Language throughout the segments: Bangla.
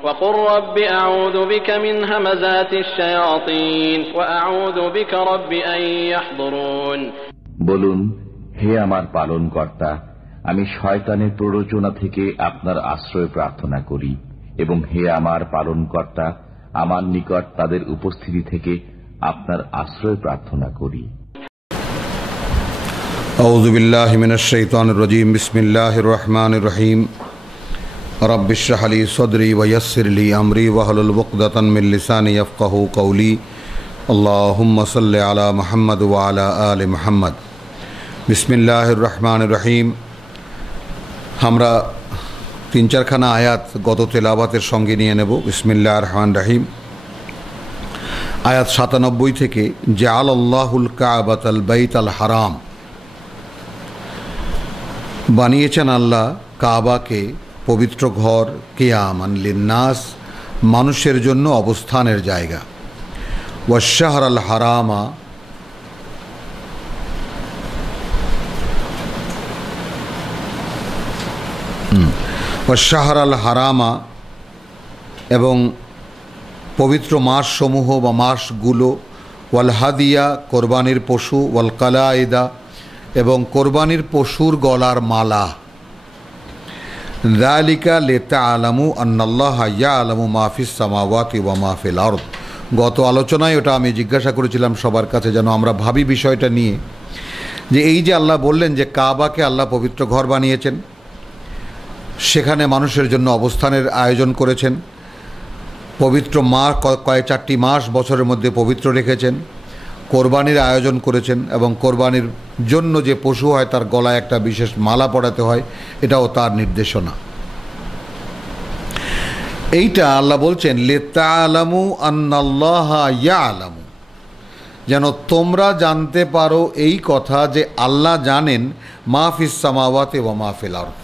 وقل رب أعوذ بك من همزات الشياطين وأعوذ بك رب أن يحضرون। বলুন, হে আমার পালনকর্তা, আমি শয়তানের প্ররোচনা থেকে আপনার আশ্রয় প্রার্থনা করি, এবং হে আমার পালনকর্তা, আমার নিকট তাদের উপস্থিতি থেকে আপনার আশ্রয় প্রার্থনা করি। আউযু বিল্লাহি মিনাশ শাইতানির রাজীম। বিসমিল্লাহির রহমানির রহিম। রব্বি ইশরাহ লি সাদরি ওয়া ইয়াসসির লি আমরি ওয়াহলুল উকদাতাম মিন লিসানি ইয়াফকাহু কওলি। আল্লাহুম্মা সাল্লি আলা মুহাম্মাদ ওয়া আলা আলি মুহাম্মাদ। বিসমিল্লাহির রহমানির রহিম। আমরা ৩-৪খানা আয়াত গত তেলাওয়াতের সঙ্গে নিয়ে নেব। বিসমিল্লাহির রহমানির রহিম। আয়াত ৯৭ থেকে জাআলাল্লাহুল কাবাতাল বাইতাল হারাম, বানিয়েছেন আল্লাহ কাবাকে পবিত্র ঘর, কিয়ামান লিন্নাস, মানুষের জন্য অবস্থানের জায়গা, ওয়াশ-শাহরাল হারামা, ওয়াশ-শাহরাল হারামা, এবং পবিত্র মাসসমূহ বা মাসগুলো, ওয়াল হাদিয়া, কোরবানির পশু, ওয়াল কালাইদা, এবং কোরবানির পশুর গলার মালা। যালিকা লিতা'লামু আন্নাল্লাহা ইয়া'লামু মা ফিস সামাওয়াতি ওয়া মা ফিল আরদ। গত আলোচনায় ওটা আমি জিজ্ঞাসা করেছিলাম সবার কাছে, যেন আমরা ভাবি বিষয়টা নিয়ে, যে এই যে আল্লাহ বললেন যে কাবাকে আল্লাহ পবিত্র ঘর বানিয়েছেন, সেখানে মানুষের জন্য অবস্থানের আয়োজন করেছেন, পবিত্র মাস, 4টি মাস বছরের মধ্যে পবিত্র রেখেছেন, কোরবানির আয়োজন করেছেন, এবং কোরবানির জন্য যে পশু হয় তার গলায় একটা বিশেষ মালা পরাতে হয়, এটাও তার নির্দেশনা। এইটা আল্লাহ বলছেন লিতা'লামু আন্নাল্লাহা ইয়া'লামু, যেন তোমরা জানতে পারো এই কথা যে আল্লাহ জানেন মা ফিস সামাওয়াতি ওয়া মা ফিল আরদ।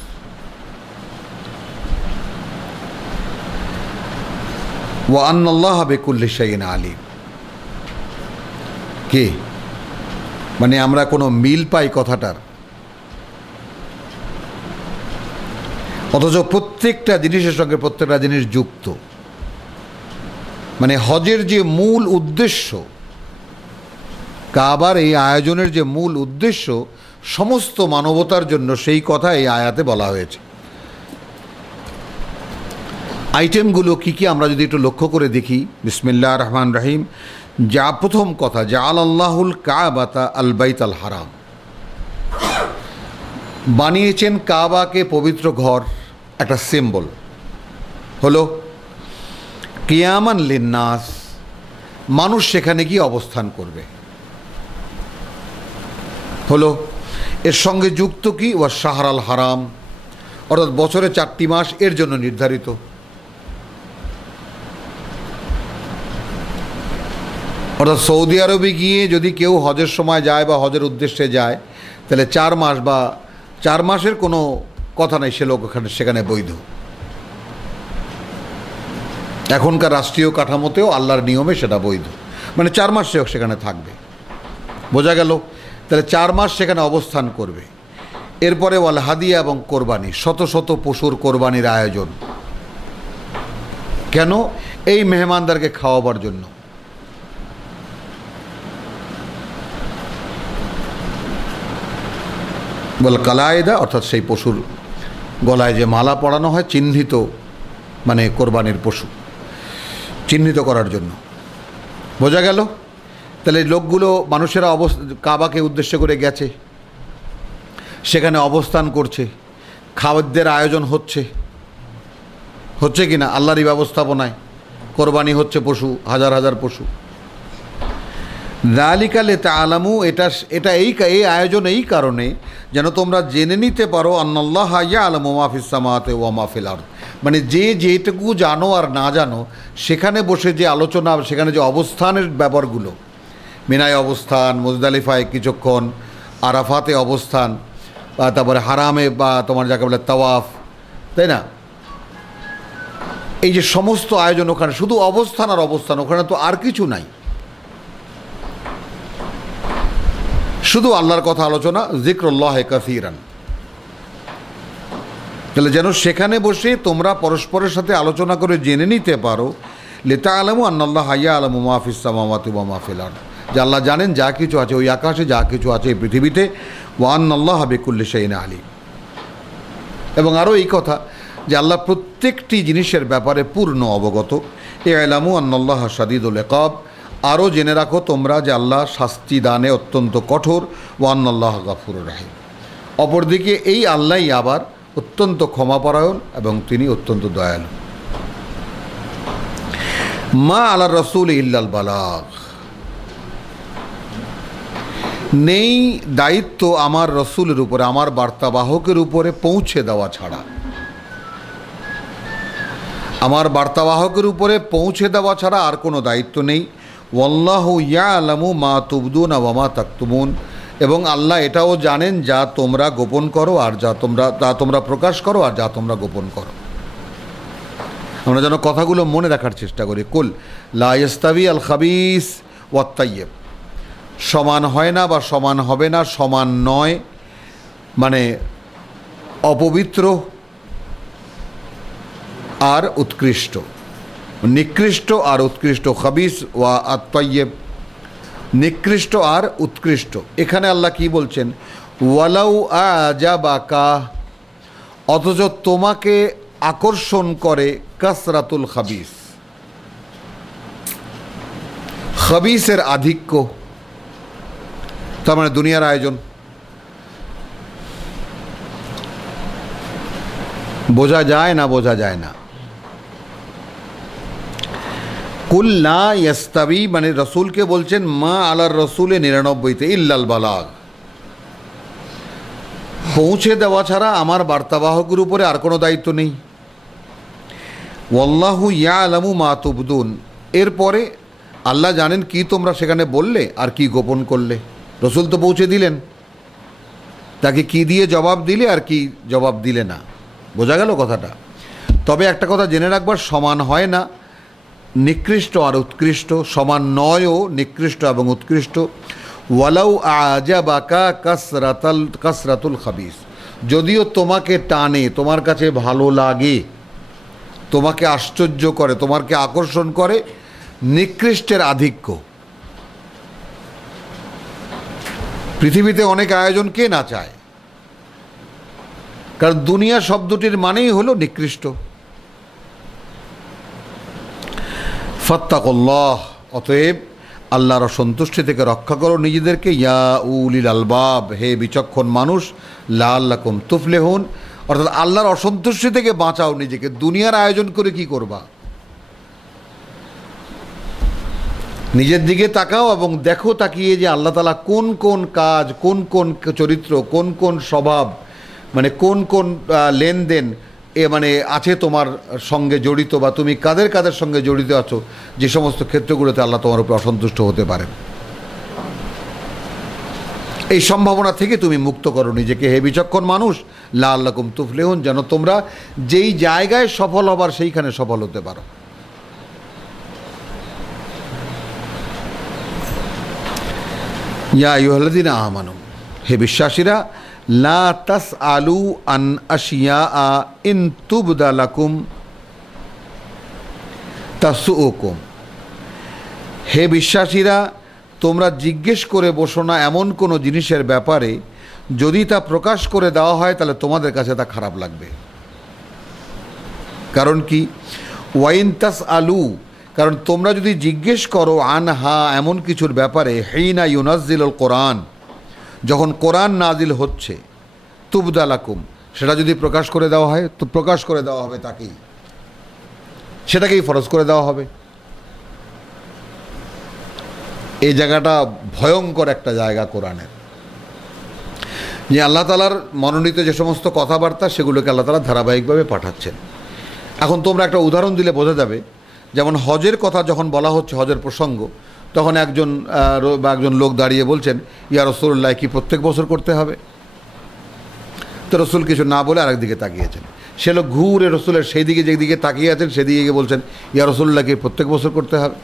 ওয়া আন্নাল্লাহা বিকুল্লি শাইইন আলিম। কি মানে আমরা কোনো মিল পাই কথাটার, অথচ প্রত্যেকটা জিনিসের সঙ্গে প্রত্যেকটা জিনিস যুক্ত। মানে হজের যে মূল উদ্দেশ্য, কাবার এই আয়োজনের যে মূল উদ্দেশ্য সমস্ত মানবতার জন্য, সেই কথা এই আয়াতে বলা হয়েছে। আইটেমগুলো কি কি আমরা যদি একটু লক্ষ্য করে দেখি। বিসমিল্লাহির রহমানির রহিম। যা প্রথম কথা, জাআলাল্লাহুল কাবাতা আল বাইতাল হারাম, বানিয়েছেন কাবাকে পবিত্র ঘর, একটা সিম্বল হলো কিয়ামান লিন্নাস, মানুষ সেখানে গিয়ে অবস্থান করবে, হলো এর সঙ্গে যুক্ত কি ওয়াশ-শাহরাল হারাম, অর্থাৎ বছরে 4টি মাস এর জন্য নির্ধারিত। অর্থাৎ সৌদি আরবে গিয়ে যদি কেউ হজের সময় যায় বা হজের উদ্দেশ্যে যায়, তাহলে 4 মাস বা 4 মাসের কোনো কথা নেই, সে লোক সেখানে বৈধ। এখনকার রাষ্ট্রীয় কাঠামোতেও আল্লাহর নিয়মে সেটা বৈধ, মানে 4 মাস সেখানে থাকবে। বোঝা গেল? তাহলে 4 মাস সেখানে অবস্থান করবে। এরপরে ওয়াল হাদিয়া এবং কোরবানি, শত শত পশুর কোরবানির আয়োজন। কেন? এই মেহমানদারকে খাওয়াবার জন্য। বল কালায়দা, অর্থাৎ সেই পশুর গলায় যে মালা পরানো হয়, চিহ্নিত, মানে কোরবানির পশু চিহ্নিত করার জন্য। বোঝা গেল? তাহলে লোকগুলো, মানুষেরা কাবাকে উদ্দেশ্য করে গেছে, সেখানে অবস্থান করছে, খাদ্যের আয়োজন হচ্ছে, হচ্ছে কি না আল্লাহরই ব্যবস্থাপনায়, কোরবানি হচ্ছে পশু, হাজার হাজার পশু। যালিকা লিতা'লামু, এটা এই আয়োজন এই কারণে যেন তোমরা জেনে নিতে পারো আন্নাল্লাহা ইয়া'লামু মা ফিস সামাওয়াতি ওয়া মা ফিল আরদ, মানে যেটুকু জানো আর না জানো, সেখানে বসে যে আলোচনা, সেখানে যে অবস্থানের ব্যাপারগুলো, মিনায় অবস্থান, মুজদালিফায় কিছুক্ষণ, আরাফাতে অবস্থান, তারপরে হারামে বা তোমার যাকে বলে তাওয়াফ, তাই না, এই যে সমস্ত আয়োজন, ওখানে শুধু অবস্থান আর অবস্থান, ওখানে তো আর কিছু নাই, শুধু আল্লাহর কথা আলোচনা, যিকরুল্লাহ কাসীরান। তাহলে যেন সেখানে বসে তোমরা পরস্পরের সাথে আলোচনা করে জেনে নিতে পারো, লিতাআলামু আন্নাল্লাহ ইয়াআলামু মা ফিস সামাওয়াতি ওয়া মা ফিল আরদ, যে আল্লাহ জানেন যা কিছু আছে ওই আকাশে, যা কিছু আছে এই পৃথিবীতে, ওয়া আন্নাল্লাহা বিকুল্লি শাইইন আলিম। এবং আরও এই কথা যে আল্লাহ প্রত্যেকটি জিনিসের ব্যাপারে পূর্ণ অবগত। ইআলামু আন্নাল্লাহা শাদীদুল ইকাব, আরও জেনে রাখো তোমরা যে আল্লাহ শাস্তি দানে অত্যন্ত কঠোর। ওয়া আন্নাল্লাহা গাফুরুর রাহিম, অপরদিকে এই আল্লাহই আবার অত্যন্ত ক্ষমাপরায়ণ এবং তিনি অত্যন্ত দয়ালু। মা আলার রাসূল ইল্লাল বালাগ, নেই দায়িত্ব আমার রসুলের উপরে, আমার বার্তাবাহকের উপরে পৌঁছে দেওয়া ছাড়া, আমার বার্তাবাহকের উপরে পৌঁছে দেওয়া ছাড়া আর কোনো দায়িত্ব নেই। ওয়াল্লাহু ইয়ালামু মা তুবদুনা ওয়া মা তাকতুমুন, এবং আল্লাহ এটাও জানেন যা তোমরা গোপন করো আর যা তোমরা প্রকাশ করো আর যা তোমরা গোপন করো। আমরা যেন কথাগুলো মনে রাখার চেষ্টা করি। কুল লা ইস্তাবি আল খাবিস ওয়াত তাইয়্যিব, সমান হয় না বা সমান হবে না, সমান নয় মানে অপবিত্র আর উৎকৃষ্ট, নিকৃষ্ট আর উৎকৃষ্ট। খাবিস ওয়া আত-তাইয়্যিব, নিকৃষ্ট আর উৎকৃষ্ট। এখানে আল্লাহ কি বলছেন? ওয়ালাউ আজাবাকা, অথচ তোমাকে আকর্ষণ করে কাসরাতুল খাবিস, খাবিসের আধিক্য, তার মানে দুনিয়ার আয়োজন। বোঝা যায় না, বোঝা যায় না। কুল লা ইয়াস্তাবি মানে রসুলকে বলছেন মা আলার রসুলে 99তে ইল্লাল বালাগ, পৌঁছে দেওয়া ছাড়া আমার বার্তাবাহকের উপরে আর কোনো দায়িত্ব নেই। ওয়াল্লাহু ইয়ালামু মা তুবদুন, এরপরে আল্লাহ জানেন কি তোমরা সেখানে বললে আর কি গোপন করলে। রসুল তো পৌঁছে দিলেন, তাকে কি দিয়ে জবাব দিলে আর কি জবাব দিলে না, বোঝা গেল কথাটা। তবে একটা কথা জেনে রাখবার, সমান হয় না নিকৃষ্ট আর উৎকৃষ্ট, সমান নয়ও নিকৃষ্ট এবং উৎকৃষ্ট। ওয়ালাউ আজাবাকা কাসরাতুল খাবিস, যদিও তোমাকে টানে, তোমার কাছে ভালো লাগে, তোমাকে আশ্চর্য করে, তোমাকে আকর্ষণ করে নিকৃষ্টের আধিক্য। পৃথিবীতে অনেক আয়োজন কে না চায়, কারণ দুনিয়া শব্দটির মানেই হলো নিকৃষ্ট। ফাত্তাকুল্লাহ, অতএব আল্লাহর অসন্তুষ্টি থেকে রক্ষা করো নিজেদেরকে। ইয়া উলিল আলবাব, হে বিচক্ষণ মানুষ, লাআল্লাকুম তুফলিহুন, অর্থাৎ আল্লাহর অসন্তুষ্টি থেকে বাঁচাও নিজেকে। দুনিয়ার আয়োজন করে কি করবা? নিজের দিকে তাকাও এবং দেখো তাকিয়ে যে আল্লাহ তাআলা কোন কোন কাজ, কোন কোন চরিত্র, কোন কোন স্বভাব, মানে কোন কোন লেনদেন মানে আছে তোমার সঙ্গে জড়িত, বা তুমি কাদের কাদের সঙ্গে জড়িত আছো, যে সমস্ত ক্ষেত্রগুলোতে আল্লাহ তোমার উপর অসন্তুষ্ট হতে পারেন। এই সম্ভাবনা থেকে তুমি মুক্ত করো নিজেকে, হে বিচক্ষণ মানুষ, লাআল্লাকুম তুফলিহুন, যেন তোমরা যেই জায়গায় সফল হবার সেইখানে সফল হতে পারো। ইয়া আইয়ুহাল্লাযীনা আমানু, হে বিশ্বাসীরা, লা তাসআলু আন আশিয়া ইন তুবদা লাকুম তাসুউকুম, হে বিশ্বাসীরা, তোমরা জিজ্ঞেস করে বসো না এমন কোনো জিনিসের ব্যাপারে, যদি তা প্রকাশ করে দেওয়া হয় তাহলে তোমাদের কাছে তা খারাপ লাগবে। কারণ কি? ওয়াইন তাসআলু, কারণ তোমরা যদি জিজ্ঞেস করো আনহা এমন কিছুর ব্যাপারে, হিনা ইউনাজ্জিলুল কোরআন, যখন কোরআন নাজিল হচ্ছে, তুবদা লাকুম, সেটা যদি প্রকাশ করে দেওয়া হয় তো প্রকাশ করে দেওয়া হবে তাকেই, সেটাকেই ফরজ করে দেওয়া হবে। এই জায়গাটা ভয়ঙ্কর একটা জায়গা কোরআনের, যে আল্লাহ তাআলার মনোনীত যে সমস্ত কথাবার্তা সেগুলোকে আল্লাহ তাআলা ধারাবাহিকভাবে পাঠাচ্ছেন। এখন তোমরা একটা উদাহরণ দিলে বোঝা যাবে। যেমন হজের কথা যখন বলা হচ্ছে, হজের প্রসঙ্গ, তখন একজন লোক দাঁড়িয়ে বলছেন, ইয়া রাসূলুল্লাহ, কি প্রত্যেক বছর করতে হবে? তো রসুল কিছু না বলে আরেক দিকে তাকিয়েছেন। সে লোক ঘুরে রসুলের সেই দিকে যেদিকে তাকিয়ে আছেন সেদিকে গিয়ে বলছেন, ইয়া রাসূলুল্লাহ, কি প্রত্যেক বছর করতে হবে?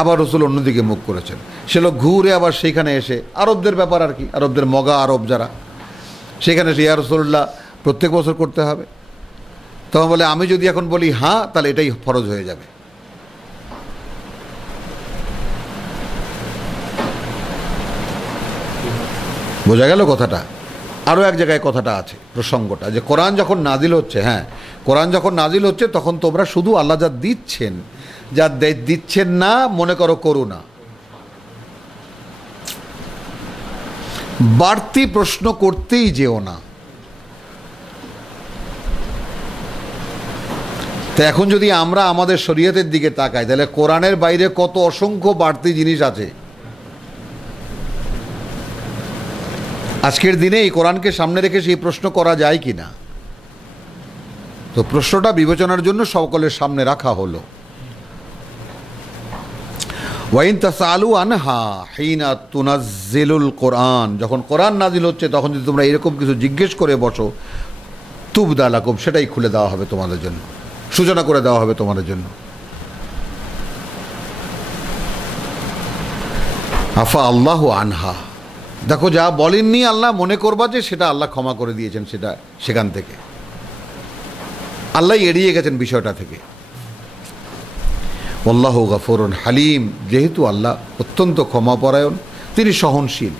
আবার রসুল অন্যদিকে মুখ করেছেন। সে লোক ঘুরে আবার সেইখানে এসে, আরবদের ব্যাপার আর কি, আরবদের মগা আরব যারা, সেখানে এসে, ইয়া রাসূলুল্লাহ, প্রত্যেক বছর করতে হবে? তখন বলে আমি যদি এখন বলি হ্যাঁ, তাহলে এটাই ফরজ হয়ে যাবে। বোঝা গেল কথাটা? আরও এক জায়গায় কথাটা আছে, প্রসঙ্গটা, যে কোরআন যখন নাজিল হচ্ছে, হ্যাঁ কোরআন যখন নাজিল হচ্ছে তখন তোমরা শুধু আল্লাহ যা দিচ্ছেন, যা দিচ্ছেন না মনে করো করুণা, বাড়তি প্রশ্ন করতেই যেও না। তো এখন যদি আমরা আমাদের শরীয়তের দিকে তাকাই, তাহলে কোরআনের বাইরে কত অসংখ্য বাড়তি জিনিস আছে। আজকের দিনে এই কোরআনকে সামনে রেখে সেই প্রশ্ন করা যায় কি না? তো প্রশ্নটা বিবেচনার জন্য সকলের সামনে রাখা হলো। ওয়াইন তাসালু আনহা হিনা তুনাজ্জিলুল কোরআন, যখন কোরআন নাজিল হচ্ছে তখন যদি তোমরা এরকম কিছু জিজ্ঞেস করে বসো, তুবদা লাকুম, সেটাই খুলে দেওয়া হবে তোমাদের জন্য, সূচনা করে দেওয়া হবে তোমাদের জন্য। আফা আল্লাহ আনহা, দেখো যা বলেননি আল্লাহ, মনে করবা যে সেটা আল্লাহ ক্ষমা করে দিয়েছেন, সেটা সেখান থেকে আল্লাহ এড়িয়ে গেছেন বিষয়টা থেকে। আল্লাহু গফুরুন হালিম, যেহেতু আল্লাহ অত্যন্ত ক্ষমাপরায়ণ, তিনি সহনশীল।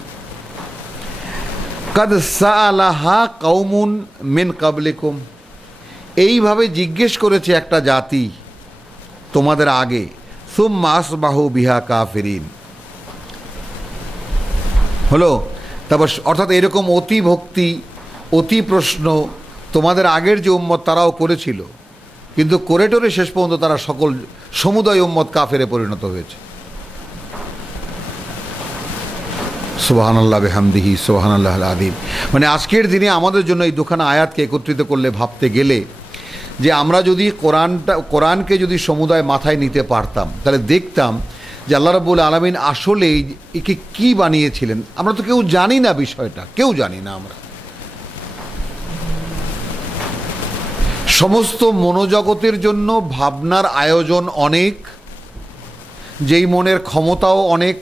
কাদ সাআলাহা কওমুন মিন ক্বাবলিকুম, এইভাবে জিজ্ঞেস করেছে একটা জাতি তোমাদের আগে, সুম্মা আসবাহু বিহা কাফিরিন, হলো তারপর, অর্থাৎ এরকম অতি ভক্তি, অতি প্রশ্ন তোমাদের আগের যে উম্মত তারাও করেছিল, কিন্তু করে টোরে শেষ পর্যন্ত তারা সকল সমুদয় উম্মত কাফেরে পরিণত হয়েছে। সুবহানাল্লাহ বিহামদিহি সুবহানাল্লাহুল আযীম। মানে আজকের দিনে আমাদের জন্য এই দুখানা আয়াতকে একত্রিত করলে, ভাবতে গেলে, যে আমরা যদি কোরআনকে যদি সমুদায় মাথায় নিতে পারতাম, তাহলে দেখতাম যে আল্লাহ রাব্বুল আলামিন আসলেই একে কি বানিয়েছিলেন। আমরা তো কেউ জানি না বিষয়টা, কেউ জানি না। আমরা সমস্ত মনোজগতের জন্য ভাবনার আয়োজন অনেক, যেই মনের ক্ষমতাও অনেক।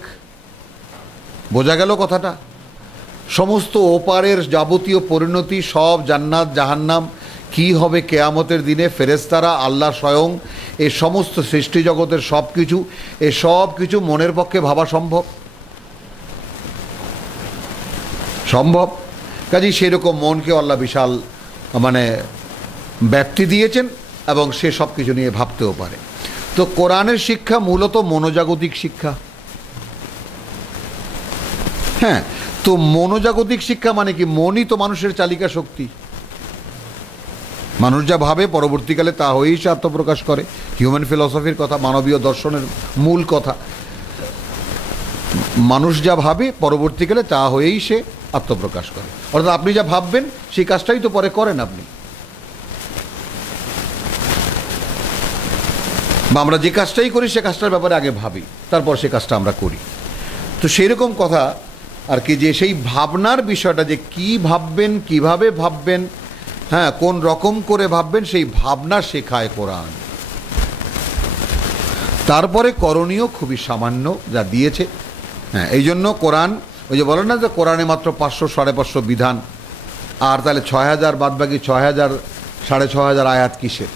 বোঝা গেল কথাটা? সমস্ত ওপারের যাবতীয় পরিণতি সব, জান্নাত জাহান্নাম, কি হবে কেয়ামতের দিনে, ফেরেশতারা, আল্লাহ স্বয়ং, এই সমস্ত সৃষ্টি জগতের সব কিছু, এ সব কিছু মনের পক্ষে ভাবা সম্ভব? সম্ভব? কাজেই সেরকম মনকে আল্লাহ বিশাল ব্যাপ্তি দিয়েছেন, এবং সে সব কিছু নিয়ে ভাবতেও পারে। তো কোরআনের শিক্ষা মূলত মনোজাগতিক শিক্ষা। হ্যাঁ, তো মনোজাগতিক শিক্ষা মানে কি? মনই তো মানুষের চালিকা শক্তি। মানুষ যা ভাবে পরবর্তীকালে তা হয়েই সে আত্মপ্রকাশ করে। হিউম্যান ফিলসফির কথা, মানবীয় দর্শনের মূল কথা, মানুষ যা ভাবে পরবর্তীকালে তা হয়েই সে আত্মপ্রকাশ করে। অর্থাৎ আপনি যা ভাববেন সেই কাজটাই তো পরে করেন আপনি, বা আমরা যে কাজটাই করি সে কাজটার ব্যাপারে আগে ভাবি, তারপর সে কাজটা আমরা করি। তো সেই রকম কথা আর কি, যে সেই ভাবনার বিষয়টা, যে কি ভাববেন, কিভাবে ভাববেন, হ্যাঁ কোন রকম করে ভাববেন, সেই ভাবনা শেখায় কোরআন। তারপরে করণীয় খুবই সামান্য যা দিয়েছে। হ্যাঁ, এই জন্য কোরআন, ওই যে বলেন না যে কোরআনে মাত্র 500 550 বিধান, আর তাহলে 6000 বাদবাকি 6000 6500 আয়াত কিসের?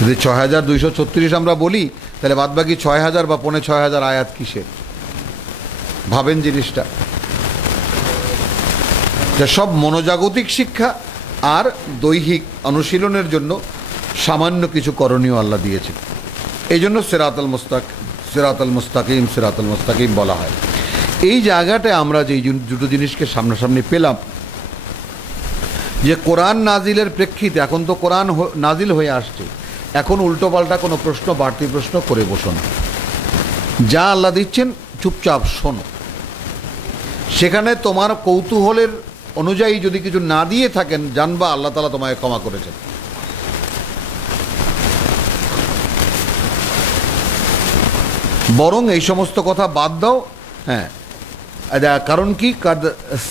যদি 6236 আমরা বলি, তাহলে বাদবাকি 6000 বা 6500 আয়াত কিসের? ভাবেন জিনিসটা। যা সব মনোজাগতিক শিক্ষা আর দৈহিক অনুশীলনের জন্য সামান্য কিছু করণীয় আল্লাহ দিয়েছে। এই জন্য সিরাতাল মুস্তাকিম বলা হয়। এই জায়গাটায় আমরা যে দুটো জিনিসকে সামনাসামনি পেলাম, যে কোরআন নাজিলের প্রেক্ষিতে, এখন তো কোরআন নাজিল হয়ে আসছে, এখন উল্টোপাল্টা কোনো প্রশ্ন, বাড়তি প্রশ্ন করে বসো না। যা আল্লাহ দিচ্ছেন চুপচাপ শোনো। সেখানে তোমার কৌতূহলের অনুযায়ী যদি কিছু না দিয়ে থাকেন, জানবা আল্লাহ তাআলা তোমায় ক্ষমা করেছেন। বরং এই সমস্ত কথা বাদ দাও। হ্যাঁ, কারণ কি? কাদ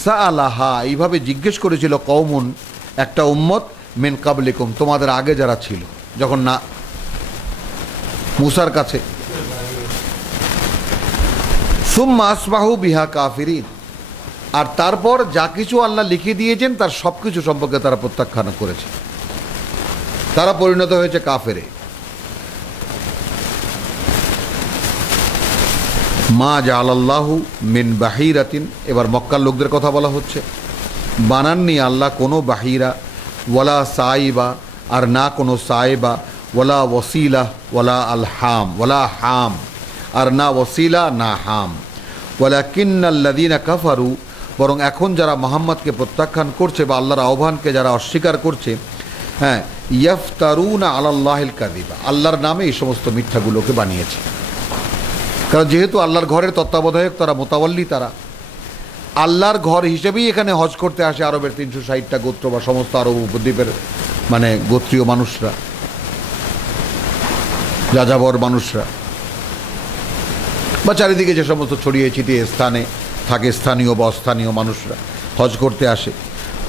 সাআলাহা, এইভাবে জিজ্ঞেস করেছিল কওমুন, একটা উম্মত, মিন ক্বাবলিকুম, তোমাদের আগে যারা ছিল, যখন না মুসার কাছে, সুম্মা আসবাহু বিহা কাফিরিন, আর তারপর যা কিছু আল্লাহ লিখে দিয়েছেন তার সব কিছু সম্পর্কে তারা প্রত্যাখ্যান করেছে, তারা পরিণত হয়েছে কাফেরে। মা জাআলাল্লাহু মিন বাহিরাতিন, এবার মক্কার লোকদের কথা বলা হচ্ছে। বানাননি আল্লাহ কোনো বাহিরা, ওয়ালা সাইবা, আর না কোনো সাইবা, ওয়ালা ওয়াসিলা, ওয়ালা আল হাম, ওয়ালা হাম, আর না ওয়াসিলা না হাম। ওয়ালাকিন্নাল্লাযীনা কাফারু, বরং এখন যারা মুহাম্মদকে প্রত্যাখ্যান করছে বা আল্লাহর আহ্বানকে যারা অস্বীকার করছে, হ্যাঁ, ইয়াফতারুনা আলাল্লাহিল কাযিবা, আল্লাহর নামে এই সমস্ত মিথ্যাগুলোকে বানিয়েছে। কারণ যেহেতু আল্লাহর ঘরের তত্ত্বাবধায়ক তারা, মোতাওয়াল্লি তারা, আল্লাহর ঘর হিসেবেই এখানে হজ করতে আসে আরবের 360টা গোত্র বা সমস্ত আরব উপদ্বীপের মানে গোত্রীয় মানুষরা, যাযাবর মানুষরা, বা চারিদিকে যে সমস্ত ছড়িয়ে ছিটিয়ে স্থানে থাকে স্থানীয় বা অস্থানীয় মানুষরা হজ করতে আসে।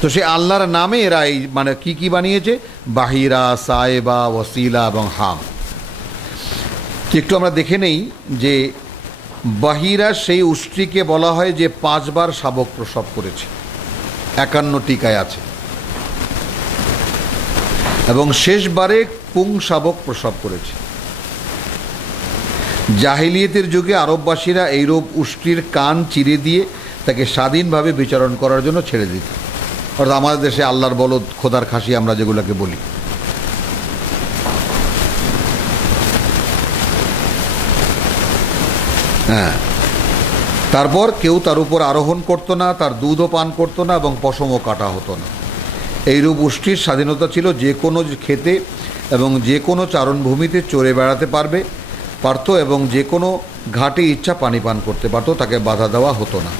তো সে আল্লাহর নামে এরা এই মানে কি কি বানিয়েছে, বাহিরা, সায়েবা, ওয়াসিলা এবং হাম। একটু আমরা দেখে নেই যে বাহিরা সেই উষ্ট্রিকে বলা হয় যে 5 বার শাবক প্রসব করেছে, 51 টিকায় আছে, এবং শেষবারে পুং শাবক প্রসব করেছে। জাহিলিয়াতের যুগে আরববাসীরা এইরূপ উষ্ট্রির কান চিরে দিয়ে তাকে স্বাধীনভাবে বিচরণ করার জন্য ছেড়ে দিত। অর্থাৎ আমাদের দেশে আল্লাহর বলদ, খোদার খাসি আমরা যেগুলোকে বলি, হ্যাঁ, তারপর কেউ তার উপর আরোহণ করতো না, তার দুধও পান করতো না এবং পশমও কাটা হতো না। এইরূপ উষ্ট্রির স্বাধীনতা ছিল যে কোনো খেতে এবং যে কোনো চারণভূমিতে চড়ে বেড়াতে পারত এবং যে কোনো ঘাটে ইচ্ছা পানি পান করতে পারত, তাকে বাধা দেওয়া হতো না।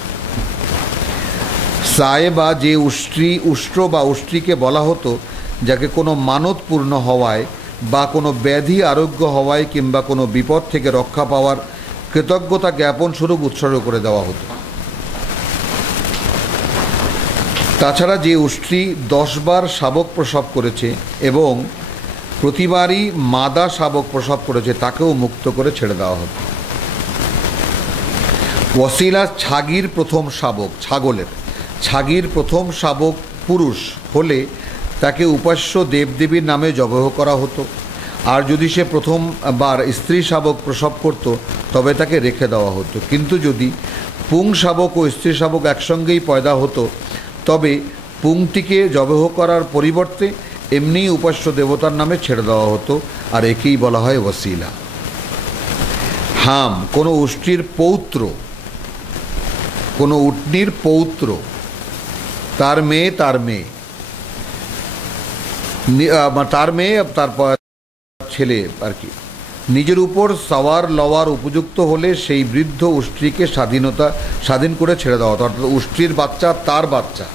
সায়েবা যে উষ্ট্র বা উষ্ট্রিকে বলা হতো যাকে কোনো মানত পূর্ণ হওয়ায় বা কোনো ব্যাধি আরোগ্য হওয়ায় কিংবা কোনো বিপদ থেকে রক্ষা পাওয়ার কৃতজ্ঞতা জ্ঞাপন স্বরূপ উৎসর্গ করে দেওয়া হতো। তাছাড়া যে উষ্ট্রি 10 বার শাবক প্রসব করেছে এবং প্রতিবারই মাদা শাবক প্রসব করেছে তাকেও মুক্ত করে ছেড়ে দেওয়া হতো। ওয়াসিলা ছাগির প্রথম শাবক, ছাগির প্রথম শাবক পুরুষ হলে তাকে উপাস্য দেবদেবীর নামে জবাহ করা হতো, আর যদি সে প্রথমবার স্ত্রী শাবক প্রসব করত তবে তাকে রেখে দেওয়া হতো। কিন্তু যদি পুং শাবক ও স্ত্রী শাবক একসঙ্গেই পয়দা হতো তবে পুংটিকে জবাহ করার পরিবর্তে এমনিই উপাস্য দেবতার নামে ছেড়ে দেওয়া হতো, আর একেই বলা হয় ওয়াসিলা। হাম কোনো উষ্ট্রির পৌত্র, কোনো উটনির পৌত্র, তার মেয়ে তারপর ছেলে আর কি, নিজের উপর সাওয়ার লওয়ার উপযুক্ত হলে সেই বৃদ্ধ উষ্ট্রিকে স্বাধীন করে ছেড়ে দেওয়া হতো। অর্থাৎ উষ্ট্রির বাচ্চা তার বাচ্চা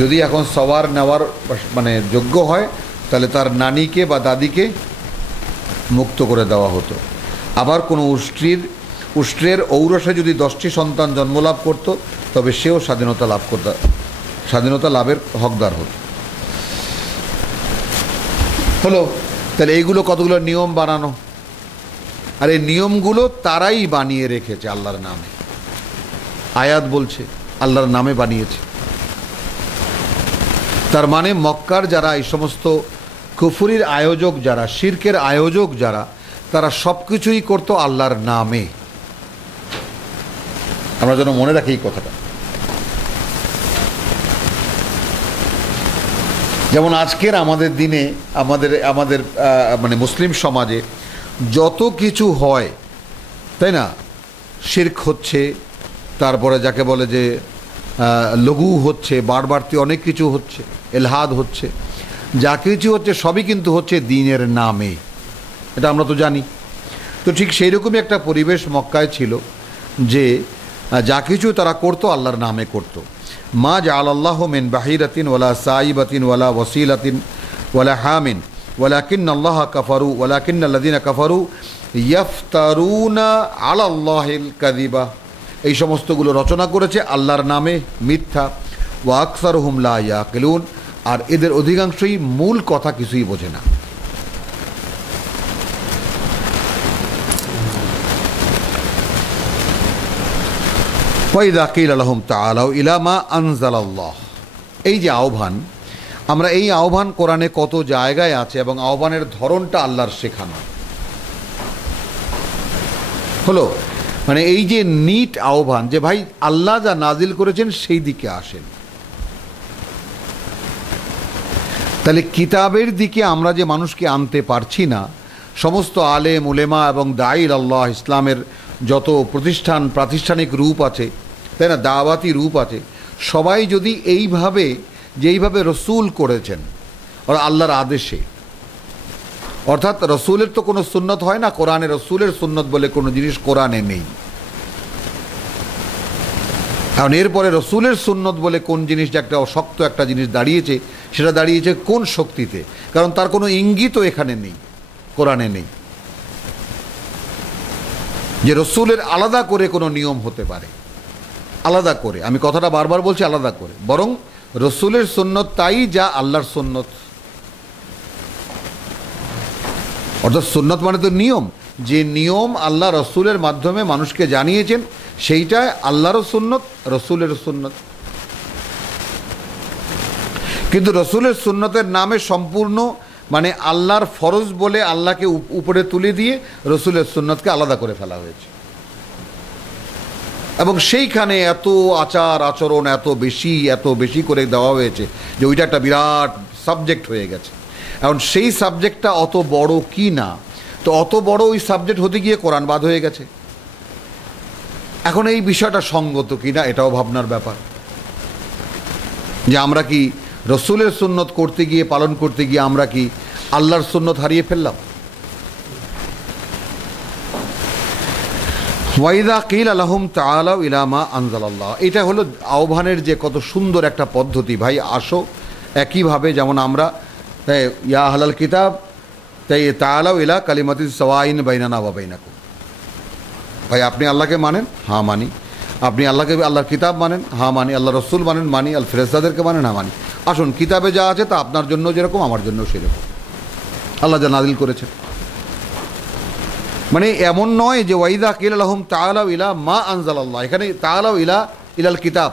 যদি এখন সওয়ার নেওয়ার মানে যোগ্য হয় তাহলে তার নানিকে বা দাদিকে মুক্ত করে দেওয়া হতো। আবার কোনো উষ্ট্রের ঔরসে যদি 10টি সন্তান জন্মলাভ করত তবে সেও স্বাধীনতা লাভের হকদার হতো। হলো, তাহলে এইগুলো কতগুলো নিয়ম বানানো, আর এই নিয়মগুলো তারাই বানিয়ে রেখেছে আল্লাহর নামে। আয়াত বলছে আল্লাহর নামে বানিয়েছে। তার মানে মক্কার যারা এই সমস্ত কুফরির আয়োজক, যারা শিরকের আয়োজক, যারা তারা সব কিছুই করতো আল্লাহর নামে। আমরা যেন মনে রাখি এই কথাটা। যেমন আজকের আমাদের দিনে আমাদের মানে মুসলিম সমাজে যত কিছু হয়, তাই না, শিরক হচ্ছে, তারপরে যাকে বলে যে লঘু হচ্ছে, বাড়বাড়তি অনেক কিছু হচ্ছে, এলহাদ হচ্ছে, যা কিছু হচ্ছে সবই কিন্তু হচ্ছে দ্বীনের নামে, এটা আমরা তো জানি। তো ঠিক সেই রকমই একটা পরিবেশ মক্কায় ছিল যে যা কিছু তারা করতো আল্লাহর নামে করতো। মা জাআলাল্লাহু মিন বাহিরাতিন ওয়ালা সাইবাতিন ওয়ালা ওয়াসিলাতিন ওয়ালা হামিন ওয়ালাকিন্নাল্লাযীনা কাফারু ইয়াফতারুনা আলাল্লাহিল কাযিবা, এই সমস্তগুলো রচনা করেছে আল্লাহর নামে মিথ্যা। ওয়া আকসারুহুম লা ইয়াকিলুন, আর এদের অধিকাংশই মূল কথা কিছুই বোঝে না। ওয়াইদা কিল লাহুম তাআলাউ ইলা মা আনজালাল্লাহ, এই যে আহ্বান, আমরা এই আহ্বান কোরআনে কত জায়গায় আছে এবং আহ্বানের ধরনটা আল্লাহর শেখানো হলো। মানে এই যে নিট আহ্বান যে ভাই আল্লাহ যা নাজিল করেছেন সেই দিকে আসেন। তাহলে কিতাবের দিকে আমরা যে মানুষকে আনতে পারছি না, সমস্ত আলেম উলেমা এবং দাঈর আল্লাহ, ইসলামের যত প্রাতিষ্ঠানিক রূপ আছে, তাই না, দাওয়াতি রূপ আছে, সবাই যদি এইভাবে যেইভাবে রসুল করেছেন আর আল্লাহর আদেশে, অর্থাৎ রসুলের তো কোনো সুন্নত হয় না, কোরআনে রসুলের সুন্নত বলে কোনো জিনিস কোরআনে নেই। কারণ এরপরে রসুলের সুন্নত বলে কোন জিনিসটা একটা শক্ত একটা জিনিস দাঁড়িয়েছে, সেটা দাঁড়িয়েছে কোন শক্তিতে? কারণ তার কোনো ইঙ্গিতও এখানে নেই, কোরআনে নেই যে রসুলের আলাদা করে কোনো নিয়ম হতে পারে। আলাদা করে, আমি কথাটা বারবার বলছি, আলাদা করে, বরং রসুলের সুন্নত তাই যা আল্লাহর সুন্নত। অর্থাৎ সুন্নত মানে তো নিয়ম, যে নিয়ম আল্লাহ রসুলের মাধ্যমে মানুষকে জানিয়েছেন সেইটাই আল্লাহরও সুন্নত, রসুলের সুন্নত। কিন্তু রসুলের সুন্নতের নামে সম্পূর্ণ মানে আল্লাহর ফরজ বলে আল্লাহকে উপরে তুলে দিয়ে রসুলের সুন্নতকে আলাদা করে ফেলা হয়েছে। এবং সেইখানে এত আচার আচরণ এত বেশি করে দেওয়া হয়েছে যে ওইটা একটা বিরাট সাবজেক্ট হয়ে গেছে। এখন সেই সাবজেক্টটা অত বড় কি না, তো অত বড় ওই সাবজেক্ট হতে গিয়ে কোরআন বাদ হয়ে গেছে। এখন এই বিষয়টা সঙ্গত কি না এটাও ভাবনার ব্যাপার, যে আমরা কি রসুলের সুন্নত করতে গিয়ে, পালন করতে গিয়ে আমরা কি আল্লাহর সুন্নত হারিয়ে ফেললাম? ওয়াইদা কিল লাহুম তাআলাউ ইলা মা আনজালাল্লাহ, এটা হলো আহ্বানের যে কত সুন্দর একটা পদ্ধতি। ভাই আসো, একইভাবে যেমন আমরা ইয়া আহলাল কিতাব তাই তাআলাউ ইলা কালিমাতিস সাওয়াইন বাইনানা ওয়া বাইনাকুম, ভাই আপনি আল্লাহকে মানেন? হ্যাঁ মানি। আপনি আল্লাহর কিতাব মানেন? হ্যাঁ মানি। আল্লাহ রসুল মানেন? মানি। আল ফেরেশতাদেরকে মানেন? হ্যাঁ মানি। আসুন, কিতাবে যা আছে তা আপনার জন্য যেরকম আমার জন্য সেরকম, আল্লাহ যা নাজিল করেছেন। মানে এমন নয় যে ওয়াইদা কিল লাহুম তাআলাউ ইলা মা আনজালাল্লাহ, এখানে তাআলাউ ইলাল কিতাব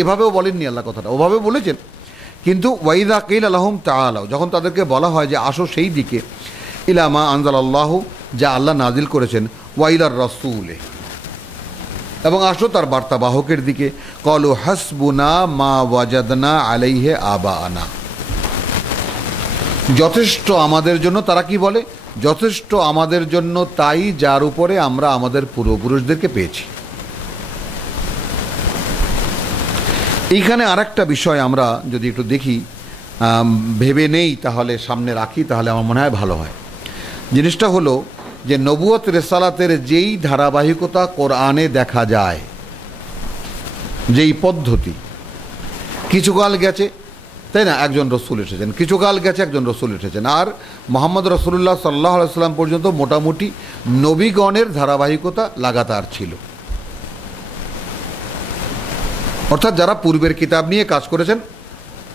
এভাবেও বলেননি আল্লাহ, কথাটা ওভাবে বলেছেন। কিন্তু ওয়াইদা কিল লাহুম তাআলাউ, যখন তাদেরকে বলা হয় যে আসো সেই দিকে, ইলা মা আনজালাল্লাহু, যা আল্লাহ নাজিল করেছেন, ওয়াইলার রাসূলে, এবং আসো তার বার্তাবাহকের দিকে, ক্বালু হাসবুনা মা ওয়াজাদনা আলাইহি আবাআনা, যথেষ্ট আমাদের জন্য, তারা কি বলে? যথেষ্ট আমাদের জন্য তাই যার উপরে আমরা আমাদের পূর্বপুরুষদেরকে পেয়েছি। এইখানে আরেকটা বিষয় আমরা যদি একটু দেখি, ভেবে নেই, তাহলে সামনে রাখি, তাহলে আমার মনে হয় ভালো হয়। জিনিসটা হলো যে নবুয়ত রিসালাতের যেই ধারাবাহিকতা কোরআনে দেখা যায়, যেই পদ্ধতি, কিছুকাল গেছে, তাই না, একজন রসুল এসেছেন, কিছুকাল গেছে একজন রসুল এসেছেন, আর মুহাম্মদ রাসূলুল্লাহ সাল্লাল্লাহু আলাইহি ওয়াসাল্লাম পর্যন্ত মোটামুটি নবীগণের ধারাবাহিকতা লাগাতার ছিল। অর্থাৎ যারা পূর্বের কিতাব নিয়ে কাজ করেছেন,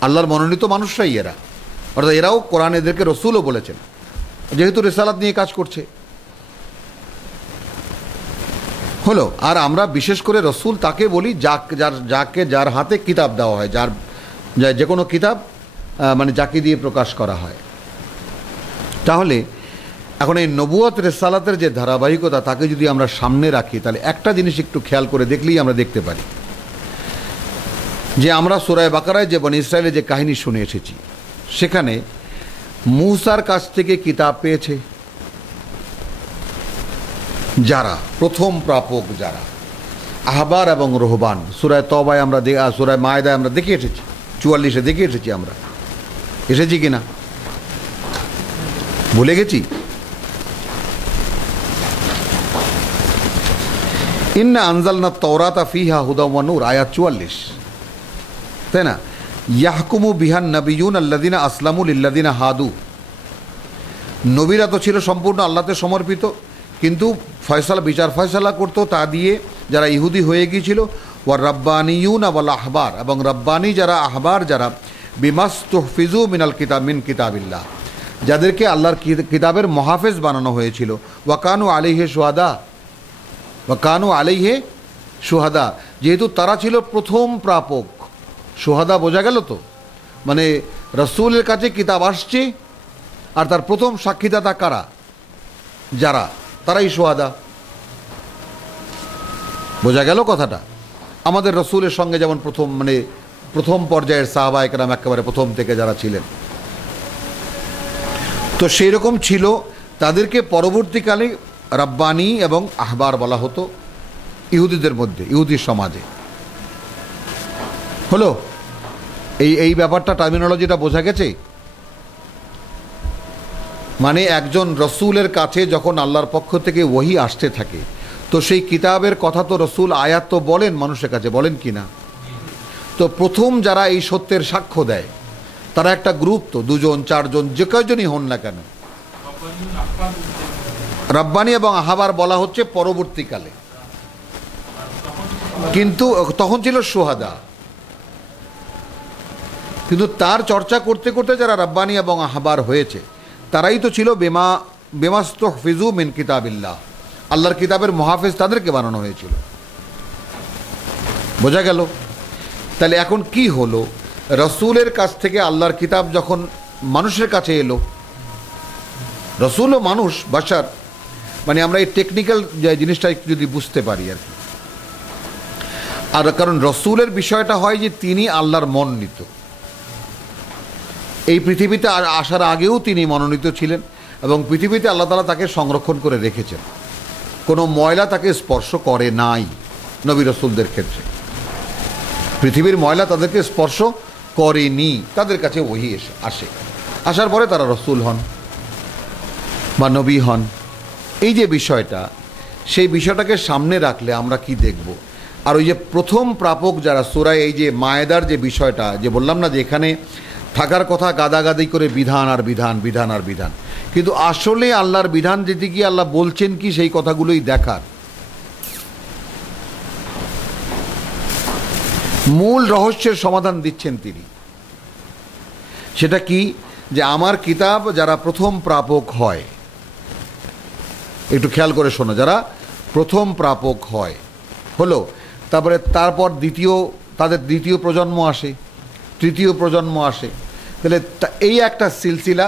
আল্লাহর মনোনীত মানুষরাই এরা, অর্থাৎ এরাও কোরআন এদেরকে রসুলও বলেছেন, যেহেতু রিসালাত নিয়ে কাজ করছে। হলো, আর আমরা বিশেষ করে রসুল তাকে বলি যার হাতে কিতাব দেওয়া হয়, যে কোনো কিতাব মানে যাকে দিয়ে প্রকাশ করা হয়। তাহলে এখন এই নবুয়ত রিসালাতের যে ধারাবাহিকতা, তাকে যদি আমরা সামনে রাখি, তাহলে একটা জিনিস একটু খেয়াল করে দেখলেই আমরা দেখতে পারি যে আমরা সূরা বাকারায় যে বনী ইসরাইলের যে কাহিনী শুনে এসেছি, সেখানে মূসার কাছ থেকে কিতাব পেয়েছে যারা প্রথম প্রাপক, যারা আহবার এবং রোহবান, সূরা তওবায় আমরা, সূরা মায়েদায় আমরা দেখে এসেছি, 44-এ দেখে এসেছি। আমরা এসেছি কিনা ভুলে গেছি? ইন্না আনজালনা তাওরাতা ফিহা হুদা ওয়া নূর, আয়াত 44, তাই না? ইয়াহকুমু বিহান নাবিয়ুন আল্লাযিনা আসলামু লিল্লাযিনা হাদু, নবীরা তো ছিল সম্পূর্ণ আল্লাহতে সমর্পিত, কিন্তু বিচার ফয়সালা করতো তা দিয়ে যারা ইহুদি হয়ে গিয়েছিল, ওয়া রাব্বানিয়ুনা ওয়াল আহবার, এবং রাব্বানি যারা, আহবার যারা, বিমাস্তুহফিজু মিনাল কিতাব মিন কিতাবিল্লাহ, যাদেরকে আল্লাহর কিতাবের মহাফেজ বানানো হয়েছিল, ওয়া কানু আলাইহি শুহাদা, যেহেতু তারা ছিল প্রথম প্রাপক, শুহাদা বোঝা গেল তো, মানে রসুলের কাছে কিতাব আসছে আর তার প্রথম সাক্ষীদাতা কারা, যারা, তারাই শুহাদা। বোঝা গেল কথাটা? আমাদের রসুলের সঙ্গে যেমন প্রথম, মানে প্রথম পর্যায়ের সাহাবায়ে কেরাম একেবারে প্রথম থেকে যারা ছিলেন, তো সেই রকম ছিল। তাদেরকে পরবর্তীকালে রাব্বানি এবং আহবার বলা হতো ইহুদিদের মধ্যে, ইহুদি সমাজে। হলো এই ব্যাপারটা, টার্মিনোলজিটা বোঝা গেছে? মানে একজন রসুলের কাছে যখন আল্লাহর পক্ষ থেকে ওহী আসতে থাকে, তো সেই কিতাবের কথা তো রসুল আয়াত তো বলেন মানুষের কাছে, বলেন কি না? তো প্রথম যারা এই সত্যের সাক্ষ্য দেয় তারা একটা গ্রুপ, তো দুজন চারজন যে কয়জনই হন না কেন, রাব্বানি এবং আহবার বলা হচ্ছে পরবর্তীকালে, কিন্তু তখন ছিল শুহাদা। কিন্তু তার চর্চা করতে করতে যারা রাব্বানি এবং আহবার হয়েছে তারাই তো ছিল বেমাস্তহফিজু মিন কিতাবিল্লাহ, আল্লাহর কিতাবের মুহাফিজ তাদেরকে বানানো হয়েছিল। বোঝা গেল? তাহলে এখন কি হলো, রসুলের কাছ থেকে আল্লাহর কিতাব যখন মানুষের কাছে এলো, রসুলও মানুষ, বাশার, মানে আমরা এই টেকনিক্যাল যে জিনিসটা একটু যদি বুঝতে পারি আর কি। আর কারণ রসুলের বিষয়টা হয় যে তিনি আল্লাহর মনোনীত, এই পৃথিবীতে আসার আগেও তিনি মনোনীত ছিলেন এবং পৃথিবীতে আল্লাহ তাআলা তাকে সংরক্ষণ করে রেখেছেন, কোনো ময়লা তাকে স্পর্শ করে নাই। নবী রসুলদের ক্ষেত্রে পৃথিবীর ময়লা তাদেরকে স্পর্শ করেনি, তাদের কাছে ওহী আসে, আসার পরে তারা রসুল হন বা নবী হন। এই যে বিষয়টা, সেই বিষয়টাকে সামনে রাখলে আমরা কি দেখব? আর ওই যে প্রথম প্রাপক যারা, সূরা এই যে মায়েদার যে বিষয়টা যে বললাম না, যে এখানে থাকার কথা গাদাগাদি করে বিধান আর বিধান, বিধান আর বিধান, কিন্তু আসলে আল্লাহর বিধান যেটি কি আল্লাহ বলছেন কি সেই কথাগুলোই দেখার। মূল রহস্যের সমাধান দিচ্ছেন তিনি। সেটা কি? যে আমার কিতাব যারা প্রথম প্রাপক হয়, একটু খেয়াল করে শোনো, যারা প্রথম প্রাপক হয় হলো, তারপর তাদের দ্বিতীয় প্রজন্ম আসে, তৃতীয় প্রজন্ম আসে, তাহলে এই একটা সিলসিলা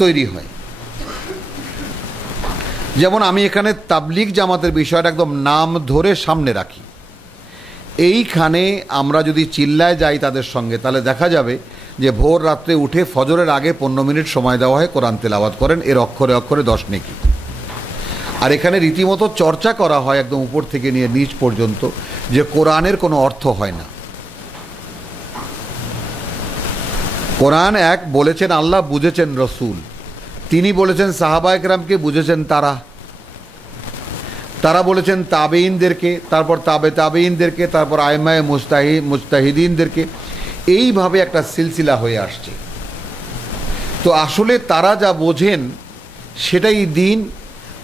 তৈরি হয়। যেমন আমি এখানে তাবলিগ জামাতের বিষয়টা একদম নাম ধরে সামনে রাখি। এইখানে আমরা যদি চিল্লায় যাই তাদের সঙ্গে, তাহলে দেখা যাবে যে ভোর রাত্রে উঠে ফজরের আগে 15 মিনিট সময় দেওয়া হয়, কোরআন তেলাওয়াত করেন, এর অক্ষরে অক্ষরে 10 নেকি। আর এখানে রীতিমতো চর্চা করা হয় একদম উপর থেকে নিয়ে নিচ পর্যন্ত, যে কোরআনের কোনো অর্থ হয় না। কোরআন এক বলেছেন আল্লাহ, বুঝেছেন রসুল, তিনি বলেছেন সাহাবায়ে কেরামকে, বুঝেছেন তারা বলেছেন তাবেঈনদেরকে, তারপর তাবেঈনদেরকে, তারপর আইমায়ে মুজতাহিদিনদেরকে, এইভাবে একটা সিলসিলা হয়ে আসছে। তো আসলে তারা যা বোঝেন সেটাই দিন,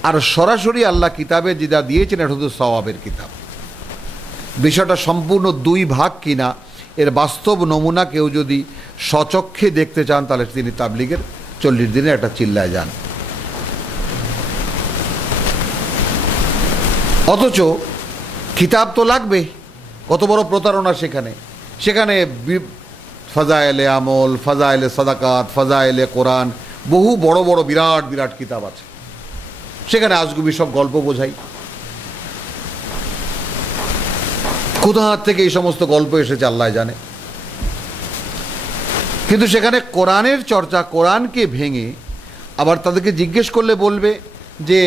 আর সরাসরি আল্লাহ কিতাবে যেটা দিয়েছেন এটা শুধু সওয়াবের কিতাব। বিষয়টা সম্পূর্ণ দুই ভাগ কিনা এর বাস্তব নমুনা কেউ যদি স্বচক্ষে দেখতে চান, তাহলে তিনি তাবলিগের 40 দিনে একটা চিল্লায় যান। অথচ কিতাব তো লাগবে, কত বড় প্রতারণা সেখানে ফাজায়েলে আমল, ফাজায়েলে সাদাকাত, ফাজায়েলে কোরআন, বহু বড় বড় বিরাট বিরাট কিতাব আছে, সেখানে আজগুবি সব গল্প বোঝাই। কোথা থেকে এই সমস্ত গল্প এসেছে আল্লাহ জানে। কিন্তু সেখানে কোরআনের চর্চা, কোরআনকে ভেঙে আবার তাদেরকে জিজ্ঞেস করলে বলবে যে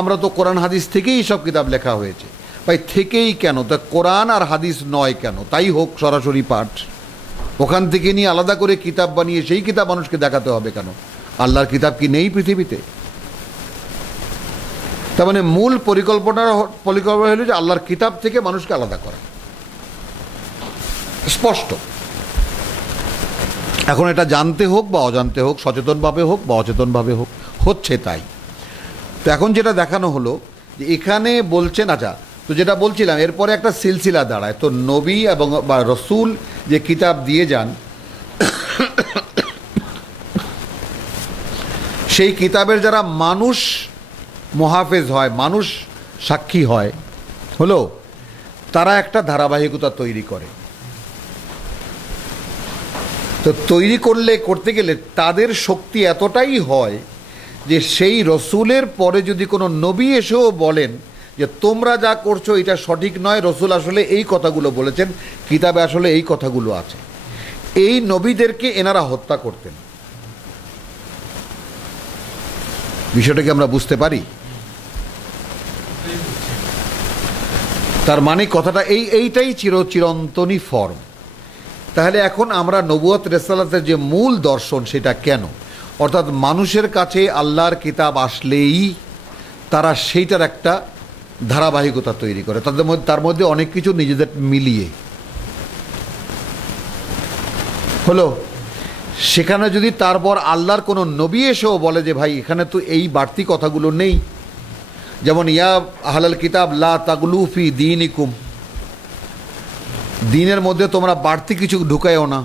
আমরা তো কোরআন হাদিস থেকেই সব কিতাব লেখা হয়েছে। ভাই থেকেই কেন? তা কোরআন আর হাদিস নয় কেন? তাই হোক সরাসরি পাঠ, ওখান থেকে নিয়ে আলাদা করে কিতাব বানিয়ে সেই কিতাব মানুষকে দেখাতে হবে কেন? আল্লাহর কিতাব কি নেই পৃথিবীতে? তার মানে মূল পরিকল্পনা হলো যে আল্লাহর কিতাব থেকে মানুষকে আলাদা করা, স্পষ্ট। এখন এটা জানতে হোক বা অজান্তে হোক, সচেতনভাবে হোক বা অচেতনভাবে হোক, হচ্ছে তাই। তো এখন যেটা দেখানো হলো যে এখানে বলছেন, আচ্ছা, তো যেটা বলছিলাম এরপরে একটা সিলসিলা দাঁড়ায়। তো নবী এবং বা রসুল যে কিতাব দিয়ে যান, সেই কিতাবের যারা মানুষ মুহাফেজ হয়, মানুষ সাক্ষী হয়, হলো, তারা একটা ধারাবাহিকতা তৈরি করে। তো তৈরি করতে গেলে তাদের শক্তি এতটাই হয় যে সেই রসুলের পরে যদি কোনো নবী এসেও বলেন যে তোমরা যা করছো এটা সঠিক নয়, রসুল আসলে এই কথাগুলো বলেছেন, কিতাবে আসলে এই কথাগুলো আছে, এই নবীদেরকে এনারা হত্যা করতেন। বিষয়টাকে আমরা বুঝতে পারি? তার মানে কথাটা এইটাই চিরন্তনী ফর্ম। তাহলে এখন আমরা নবুয়ত রিসালাতের যে মূল দর্শন সেটা কেন, অর্থাৎ মানুষের কাছে আল্লাহর কিতাব আসলেই তারা সেইটার একটা ধারাবাহিকতা তৈরি করে, তার মধ্যে অনেক কিছু নিজেদের মিলিয়ে হলো। সেখানে যদি তারপর আল্লাহর কোনো নবী এসেও বলে যে ভাই এখানে তো এই বাড়তি কথাগুলো নেই, যেমন ইয়া আহলাল কিতাব লা তাগলু ফি দীনিকুম, দিনের মধ্যে তোমরা বাড়তি কিছু ঢুকায়ও না,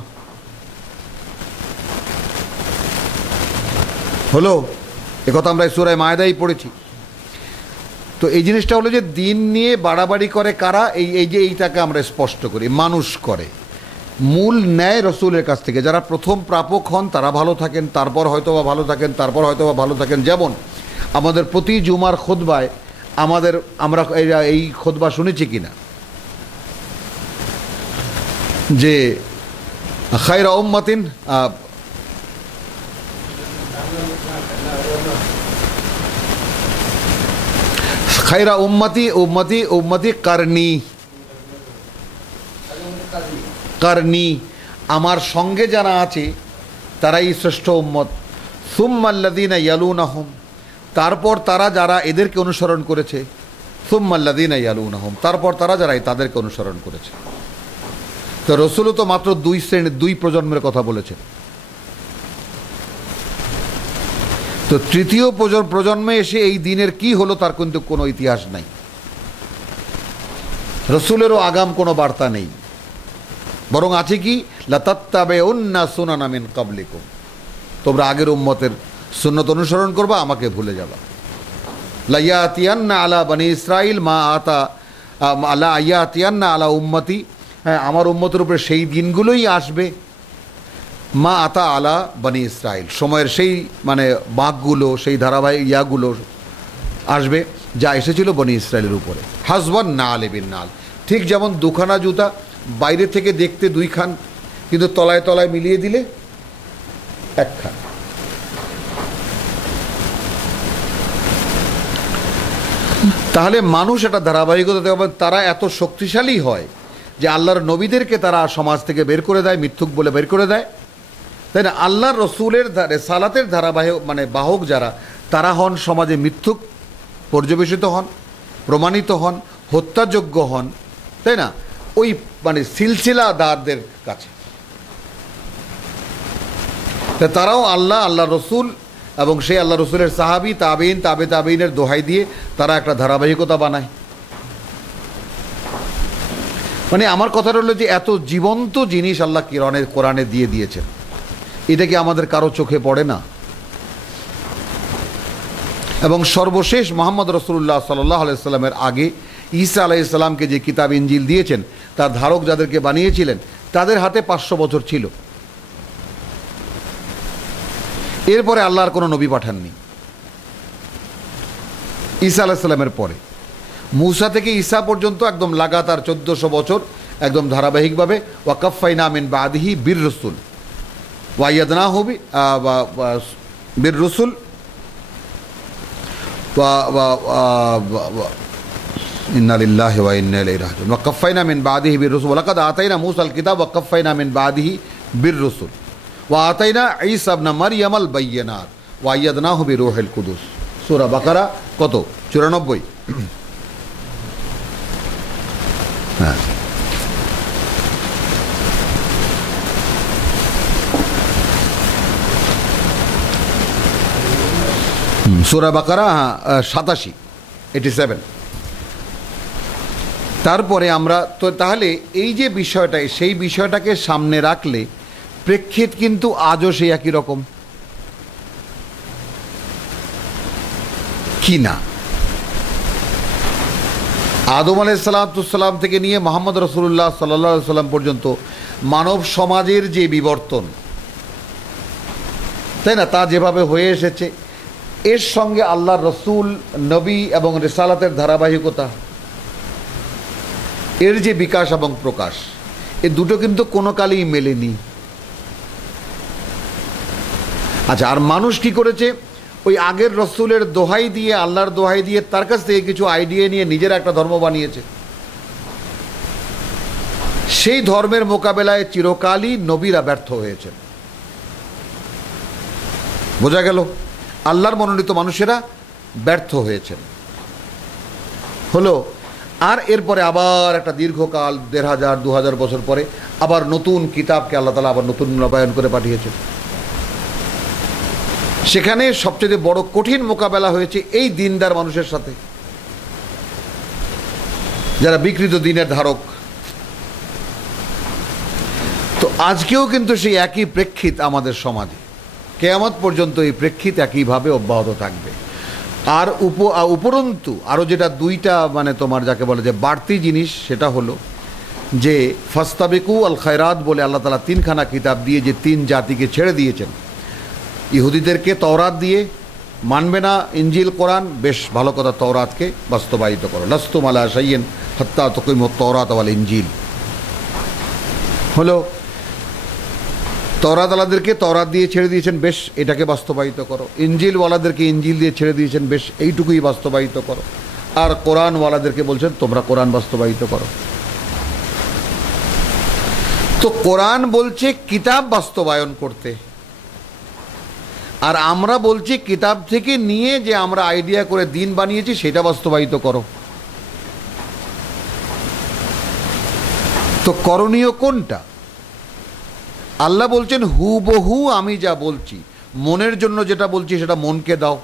হলো একথা আমরা সূরা মায়েদায় পড়েছি। তো এই জিনিসটা হলো যে দিন নিয়ে বাড়াবাড়ি করে কারা, এইটাকে আমরা স্পষ্ট করি, মানুষ করে। মূল ন্যায় রসুলের কাছ থেকে যারা প্রথম প্রাপক হন তারা ভালো থাকেন, তারপর হয়তো বা ভালো থাকেন, তারপর হয়তো বা ভালো থাকেন। যেমন আমাদের প্রতি জুমার খুতবায় আমরা এই খুতবা শুনেছি কিনা যে খায়রা উম্মাতিন খায়রা উম্মতি কারনি, আমার সঙ্গে যারা আছে তারাই শ্রেষ্ঠ উম্মত। সুম্মাল্লাযীনা ইয়ালুনাহুম, তারপর তারা যারা এদেরকে অনুসরণ করেছে। সুম্মাল্লাযীনা ইয়ালুনাহুম, তারপর তারা যারা তাদেরকে অনুসরণ করেছে। তো রসুলও তো মাত্র দুই প্রজন্মের কথা বলেছেন। তো তৃতীয় প্রজন্মে এসে এই দিনের কি হলো তার কিন্তু কোনো ইতিহাস নাই, রসুলেরও আগাম কোনো বার্তা নেই, বরং আছে কি লাতাত্তাবিউন্না সুনানা মিন ক্বাবলিকুম, তোমরা আগের উম্মতের সুন্নত অনুসরণ করবা, আমাকে ভুলে যাবা। লা ইয়াতিয়ান্না আলা বনি ইসরাইল মা আতা লা ইয়াতিয়ান্না আলা উম্মতি, হ্যাঁ আমার উম্মতের উপরে সেই দিনগুলোই আসবে, মা আতা আলা বনি ইসরাইল, সময়ের সেই মানে বাঁকগুলো, সেই ধারাবাহিক ইয়াগুলো আসবে যা এসেছিল বনি ইসরায়েলের উপরে। হাসবান না আলেবিন নাল, ঠিক যেমন দুখানা জুতা বাইরে থেকে দেখতে দুইখান, কিন্তু তলায় তলায় মিলিয়ে দিলে একখান। তাহলে মানুষ একটা ধারাবাহিকতা, তারা এত শক্তিশালী হয় যে আল্লাহর নবীদেরকে তারা সমাজ থেকে বের করে দেয়, মিথ্যুক বলে বের করে দেয়, তাই না? আল্লাহর রসুলের রিসালাতের ধারাবাহিক মানে বাহক যারা, তারা হন সমাজে মিথ্যুক পর্যবেসিত হন, প্রমাণিত হন, হত্যাযোগ্য হন, তাই না? ওই মানে সিলসিলাদারদের কাছে তারাও আল্লাহ রসুল এবং সেই আল্লাহ রসুলের সাহাবি তাবেইন তাবেইনের দোহাই দিয়ে তারা একটা ধারাবাহিকতা বানায়। মানে আমার কথাটা হলো যে এত জীবন্ত জিনিস আল্লাহ কোরআনে দিয়ে দিয়েছেন, এটা কি আমাদের কারো চোখে পড়ে না? এবং সর্বশেষ মুহাম্মদ রাসূলুল্লাহ সাল্লাল্লাহু আলাইহি সাল্লামের আগে ঈসা আলাইহিস সালামকে যে কিতাব ইনজিল দিয়েছেন, তার ধারক যাদেরকে বানিয়েছিলেন তাদের হাতে 500 বছর ছিল। এরপরে আল্লাহর কোনো নবী পাঠাননি ঈসা আলাইহিস সালামের পরে। মূসা থেকে ঈসা পর্যন্ত একদম লাগাতার 1400 বছর একদম ধারাবাহিকভাবে ওয়াকাফাইনা মিন বাদিহি বির রসুল ওয়াইয়াদনাহু বির রসুল ইন্না লিল্লাহি ওয়া ইন্না ইলাইহি রাজিউন ওয়াকাফাইনা মিন বাদিহি বির রসুল ওয়ালাকাদ আতাইনা মূসাল কিতাব ওয়াকাফাইনা মিন বাদিহি বির রসুল ওয়া আতাইনা ঈসা ইবনে মারইয়ামাল বাইয়িনাত ওয়াইয়াদনাহু বিরূহিল কুদুস। সূরা বাকারা কত? 94। হ্যাঁ, সূরা বাকারা 87, 87। তারপরে আমরা তো তাহলে এই যে বিষয়টা, সেই বিষয়টাকে সামনে রাখলে প্রেক্ষিত কিন্তু আজও সেই একই রকম কি না? আদম আলাইহিসসালাম থেকে নিয়ে মুহাম্মদ রাসূলুল্লাহ সাল্লাল্লাহু আলাইহি সাল্লাম পর্যন্ত মানব সমাজের যে বিবর্তন, তাই না, তা যেভাবে হয়ে এসেছে, এর সঙ্গে আল্লাহর রসুল, নবী এবং রিসালাতের ধারাবাহিকতা, এর যে বিকাশ এবং প্রকাশ, এ দুটো কিন্তু কোনো কালেই মেলেনি। আচ্ছা, আর মানুষ কি করেছে? ওই আগের রসুলের দোহাই দিয়ে, আল্লাহর দোহাই দিয়ে তার কাছ থেকে কিছু আইডিয়া নিয়ে নিজের একটা ধর্ম বানিয়েছে। সেই ধর্মের মোকাবেলায় চিরকালই নবীরা ব্যর্থ হয়েছে। বোঝা গেল? আল্লাহর মনোনীত মানুষেরা ব্যর্থ হয়েছেন। হলো, আর এরপরে আবার একটা দীর্ঘকাল 1500-2000 বছর পরে আবার নতুন কিতাবকে আল্লাহ তাআলা আবার নতুন নবায়ন করে পাঠিয়েছেন। সেখানে সবচেয়ে বড় কঠিন মোকাবেলা হয়েছে এই দিনদার মানুষের সাথে, যারা বিকৃত দিনের ধারক। তো আজকেও কিন্তু সেই একই প্রেক্ষিত আমাদের সমাজে, কিয়ামত পর্যন্ত এই প্রেক্ষিত একইভাবে অব্যাহত থাকবে। আর উপরন্তু আরও যেটা দুইটা মানে তোমার যাকে বলে যে বাড়তি জিনিস, সেটা হলো যে ফাস্তাবিকু আল খায়রাত বলে আল্লাহ তাআলা 3খানা কিতাব দিয়ে যে 3 জাতিকে ছেড়ে দিয়েছেন। ইহুদিদেরকে তওরাত দিয়ে, মানবে না ইনজিল কোরআন, বেশ ভালো কথা, তওরাতকে বাস্তবায়িত করো। লাস্তুম আলা শাইইন হাত্তা তুকিমুত তাওরাত ওয়াল ইনজিল। হলো, তওরাত ওয়ালাদেরকে তওরাত দিয়ে ছেড়ে দিয়েছেন, বেশ এটাকে বাস্তবায়িত করো। ইনজিল ওয়ালাদেরকে ইনজিল দিয়ে ছেড়ে দিয়েছেন, বেশ এইটুকুই বাস্তবায়িত করো। আর কোরআন ওয়ালাদেরকে বলছেন তোমরা কোরআন বাস্তবায়িত করো। তো কোরআন বলছে কিতাব বাস্তবায়ন করতে, আর আমরা বলছি কিতাব থেকে নিয়ে যে আমরা আইডিয়া করে দিন বানিয়েছি সেটা বাস্তবায়িত করো। তো করণীয় কোনটা? আল্লাহ বলছেন হুবহু আমি যা বলছি, মনের জন্য যেটা বলছি সেটা মনকে দাও,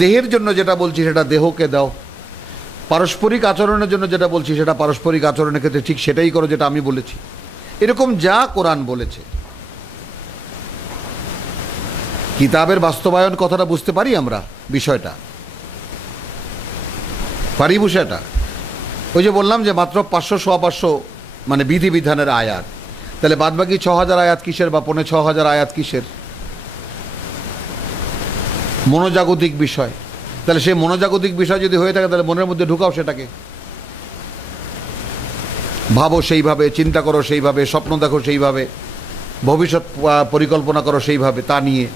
দেহের জন্য যেটা বলছি সেটা দেহকে দাও, পারস্পরিক আচরণের জন্য যেটা বলছি সেটা পারস্পরিক আচরণের ক্ষেত্রে ঠিক সেটাই করো যেটা আমি বলেছি। এরকম যা কোরআন বলেছে। কিতাবের বাস্তবায়ন কথাটা বুঝতে পারি আমরা, বিষয়টা পারি বিষয়টা। ওই যে বললাম যে মাত্র 500-500 মানে বিধিবিধানের আয়াত, তাহলে বাদবাকি 6000 আয়াত কিসের, বা 6500 আয়াত কিসের? মনোজাগতিক বিষয়। তাহলে সেই মনোজাগতিক বিষয় যদি হয়ে থাকে তাহলে মনের মধ্যে ঢুকাও সেটাকে, ভাবো সেইভাবে, চিন্তা করো সেইভাবে, স্বপ্ন দেখো সেইভাবে, ভবিষ্যৎ পরিকল্পনা করো সেইভাবে, তা নিয়ে।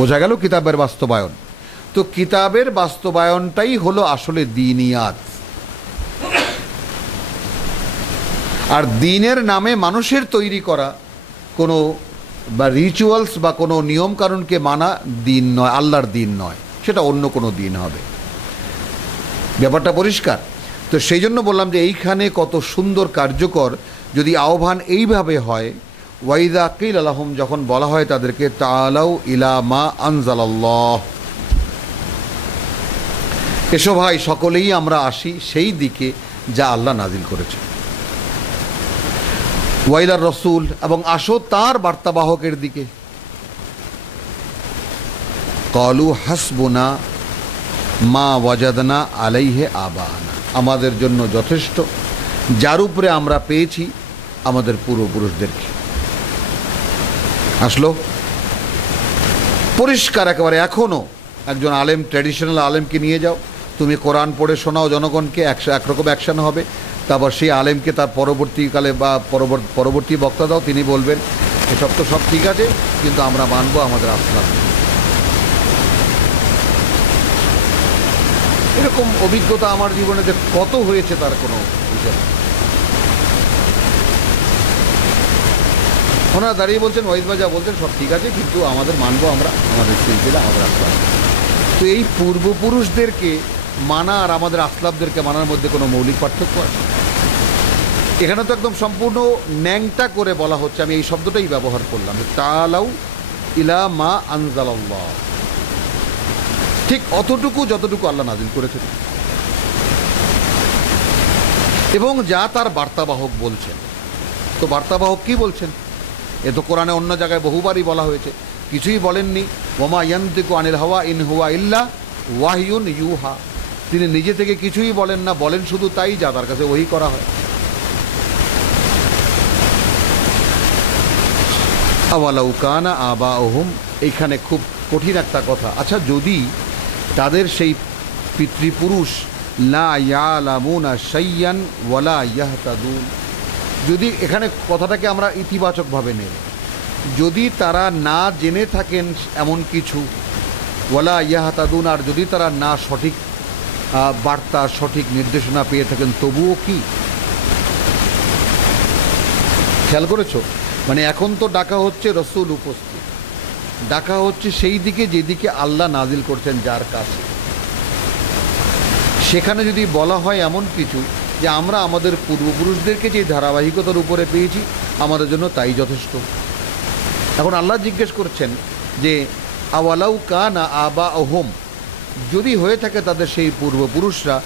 বোঝা গেল কিতাবের বাস্তবায়ন। তো কিতাবের বাস্তবায়নটাই হলো আসলে দ্বীনিয়াত। আর দ্বীনের নামে মানুষের তৈরি করা কোনো বা রিচুয়ালস বা কোনো নিয়মকানুনকে মানা দ্বীন নয়, আল্লাহর দ্বীন নয়, সেটা অন্য কোনো দ্বীন হবে। ব্যাপারটা পরিষ্কার? তো সেই জন্য বললাম যে এইখানে কত সুন্দর কার্যকর যদি আহ্বান এইভাবে হয়। ওয়াইদা কিল লাহুম, যখন বলা হয় তাদেরকে তাআলাউ ইলা মা আনজালাল্লাহ, এসো ভাই সকলেই আমরা আসি সেই দিকে যা আল্লাহ নাজিল করেছে। ওয়াইলার রসুল, এবং আসো তার বার্তাবাহকের দিকে। ক্বালু হাসবুনা মা ওয়াজাদনা আলাইহি আবানা, আমাদের জন্য যথেষ্ট যার উপরে আমরা পেয়েছি আমাদের পূর্বপুরুষদেরকে। আসলো পরিষ্কার একেবারে। এখনও একজন আলেম, ট্র্যাডিশনাল আলেমকে নিয়ে যাও, তুমি কোরআন পড়ে শোনাও জনগণকে, একরকম অ্যাকশন হবে। তারপর সেই আলেমকে তার পরবর্তীকালে বা পরবর্তী বক্তা দাও, তিনি বলবেন এসব তো সব ঠিক আছে, কিন্তু আমরা মানবো আমাদের আসলাম। এরকম অভিজ্ঞতা আমার জীবনে যে কত হয়েছে তার কোনো বিষয়। ওনারা দাঁড়িয়ে বলছেন, ওয়াইদ বাজা বলছেন সব ঠিক আছে, কিন্তু আমাদের মানবো আমরা আমাদের সিলসিলা, আমাদের আসলাম। তো এই পূর্বপুরুষদেরকে মানা আর আমাদের আসলাফদেরকে মানার মধ্যে কোনো মৌলিক পার্থক্য আছে? এখানে তো একদম সম্পূর্ণ ন্যাংটা করে বলা হচ্ছে, আমি এই শব্দটাই ব্যবহার করলাম, তাআলাউ ইলা মা আনজালাল্লাহ, ঠিক অতটুকু যতটুকু আল্লাহ নাজিল করেছেন এবং যা তার বার্তাবাহক বলছেন। তো বার্তাবাহক কি বলছেন? এ তো কোরআনে অন্য জায়গায় বহুবারই বলা হয়েছে, কিছুই বলেননি। ওমা ইয়ানতিকু আনিল হাওয়া ইন হুয়া ইল্লা ওয়াহয়ুন ইউহা, তিনি নিজে থেকে কিছুই বলেন না, বলেন শুধু তাই যা তার কাছে ওহী করা হয়। আওয়ালাউ কানা আবাউহুম, এইখানে খুব কঠিন একটা কথা। আচ্ছা, যদি তাদের সেই পিতৃপুরুষ লা ইয়ালামুনা শাইয়ান ওয়ালা ইয়াহতাদুন, যদি এখানে কথাটাকে আমরা ইতিবাচকভাবে নেই, যদি তারা না জেনে থাকেন এমন কিছু, ওয়ালা ইয়াহতাদুন, আর যদি তারা না সঠিক বার্তা সঠিক নির্দেশনা পেয়ে থাকেন, তবুও কি? খেয়াল করেছো? মানে এখন তো ডাকা হচ্ছে রসুল উপস্থিত, ডাকা হচ্ছে সেই দিকে যেদিকে আল্লাহ নাজিল করছেন যার কাছে। সেখানে যদি বলা হয় এমন কিছু যে আমরা আমাদের পূর্বপুরুষদেরকে যে ধারাবাহিকতার উপরে পেয়েছি আমাদের জন্য তাই যথেষ্ট। এখন আল্লাহ জিজ্ঞেস করছেন যে আওয়ালাউ কানা আবাউহুম, যদি হয়ে থাকে তাদের সেই পূর্বপুরুষরা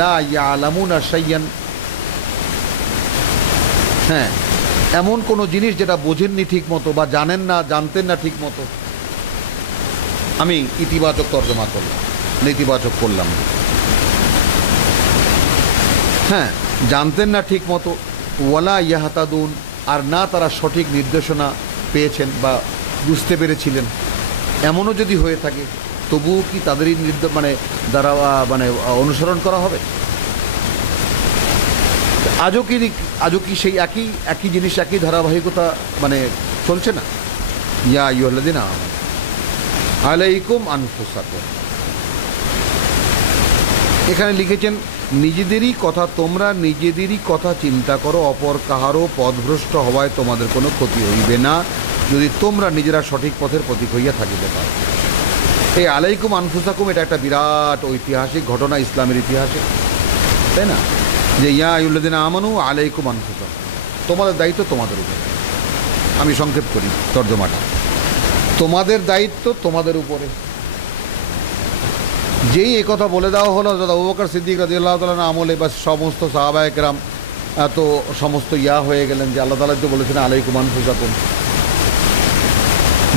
লা ইয়ালামুনা শাইয়ান, হ্যাঁ, এমন কোনো জিনিস যেটা বোঝেননি ঠিক মতো বা জানেন না, জানতেন না ঠিক মতো। আমি ইতিবাচক তর্জমা করলাম, নেতিবাচক করলাম। হ্যাঁ, জানতেন না ঠিক মতো, ওয়ালা ইয়াহতাদুন, আর না তারা সঠিক নির্দেশনা পেয়েছেন বা বুঝতে পেরেছিলেন, এমনও যদি হয়ে থাকে, তবুও কি তাদেরই দ্বারা অনুসরণ করা হবে? আজও কি সেই একই জিনিস, একই ধারাবাহিকতা চলছে না? ইয়া আইয়ুহাল্লাযীনা আমানু আলাইকুম আনফুসাকুম, এখানে লিখেছেন নিজেদেরই কথা, তোমরা নিজেদেরই কথা চিন্তা করো, অপর কাহারও পথভ্রষ্ট হওয়ায় তোমাদের কোনো ক্ষতি হইবে না, যদি তোমরা নিজেরা সঠিক পথের প্রতীক হইয়া থাকিতে পারো। এই আলাইকুম আনফুসাকুম, এটা একটা বিরাট ঐতিহাসিক ঘটনা ইসলামের ইতিহাসে, তাই না? যে ইয়া আইয়ুহাল্লাযীনা আমানু আলাইকুম আনফুসাকুম, তোমাদের দায়িত্ব তোমাদের উপরে। আমি সংক্ষেপ করি তর্জমাটা, তোমাদের দায়িত্ব তোমাদের উপরে। যেই একথা বলে দেওয়া হলো হযরত আবু বকর সিদ্দিক রাদিয়াল্লাহু তাআলা আমলে, বা সমস্ত সাহাবায়ে কেরাম তো সমস্ত হয়ে গেলেন যে আল্লাহ তাআলা তো বলেছেন আলাইকুম আনফুসাকুম,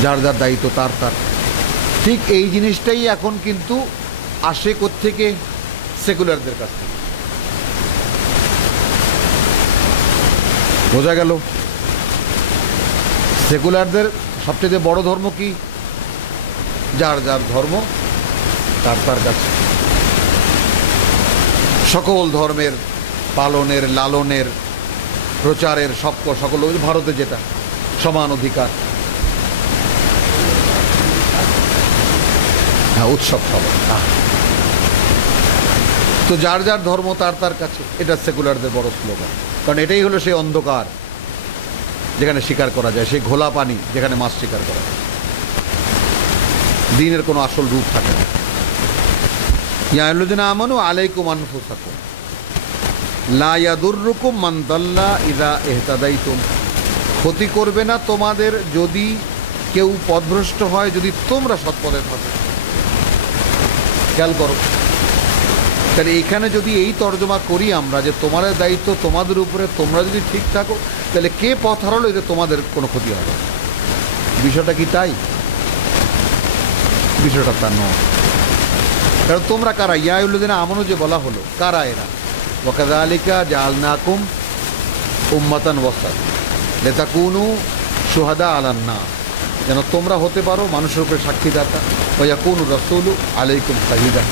যার যার দায়িত্ব তার তার। ঠিক এই জিনিসটাই এখন কিন্তু আসে কোত্থেকে? সেকুলারদের কাছ থেকে। বোঝা গেল সেকুলারদের সবচেয়ে বড় ধর্ম কি? যার যার ধর্ম তার তার কাছে। সকল ধর্মের পালনের, লালনের, প্রচারের সকল ভারতে যেটা সমান অধিকার, হ্যাঁ, উৎসব সবাই। তো যার যার ধর্ম তার তার কাছে, এটা সেকুলারদের বড় স্লোগান। কারণ এটাই হলো সেই অন্ধকার যেখানে শিকার করা যায়, সেই ঘোলা পানি যেখানে মাছ শিকার করা যায়, দ্বীনের কোনো আসল রূপ থাকে না। ইয়া আইয়ুহাল্লাযীনা আমানু আলাইকুম আনফুসাকুম লা ইয়াদুররুকুম মান দাল্লা ইযা ইহতাদাইতুম, ক্ষতি করবে না তোমাদের যদি কেউ পথভ্রষ্ট হয়, যদি তোমরা সৎপথে থাকো। খেয়াল করো, তাহলে এইখানে যদি এই তর্জমা করি আমরা যে তোমাদের দায়িত্ব তোমাদের উপরে, তোমরা যদি ঠিক থাকো, তাহলে কে পথ হারালো এতে তোমাদের কোনো ক্ষতি হবে? বিষয়টা কি তাই? বিষয়টা তা নয়। কারণ তোমরা কারা? ইয়া আইয়ুহাল্লাযীনা আমানু যে বলা হলো, কারা এরা? ওয়া কাযালিকা জাআলনাকুম উম্মাতান ওয়াসাত লিতাকুনু শুহাদা আলান নাস, যেন তোমরা হতে পারো মানুষের উপরে সাক্ষীদাতা, ওয়া ইয়াকুনু রাসূলু আলাইকুম শাহীদা।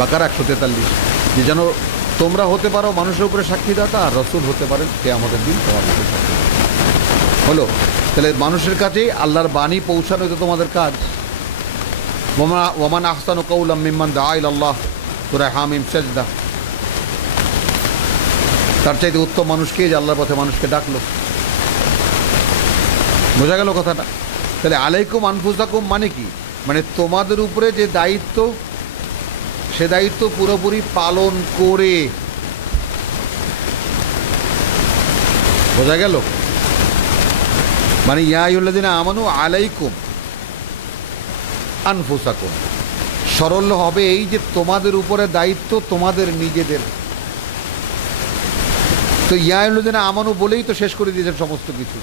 বাকারা 143, যে যেন তোমরা হতে পারো মানুষের উপরে সাক্ষীদাতা, আর রসুল হতে পারেন কিয়ামতের দিন তোমাদের সাক্ষী। হলো, তাহলে মানুষের কাছে আল্লাহর বাণী পৌঁছানো তো তোমাদের কাজ। ওয়ামান আহসানু কাওলাম মিম্মান দাআ ইলাল্লাহ, সূরা হামিম সাজদা। তার চাইতে উত্তম মানুষ কে যে আল্লাহর পথে মানুষকে ডাকলো? বোঝা গেল কথাটা? তাহলে আলাইকুম আনফুসাকুম মানে কি? মানে তোমাদের উপরে যে দায়িত্ব, সে দায়িত্ব পুরোপুরি পালন করে। বোঝা গেল? মানে ইয়া আইয়ুহাল্লাযীনা আমানু আলাইকুম আনফুসাকুম, সরল হবে এই যে তোমাদের উপরে দায়িত্ব তোমাদের নিজেদের। তো ইয়া আইয়ুহাল্লাযীনা আমানু বলেই তো শেষ করে দিয়েছেন সমস্ত কিছু।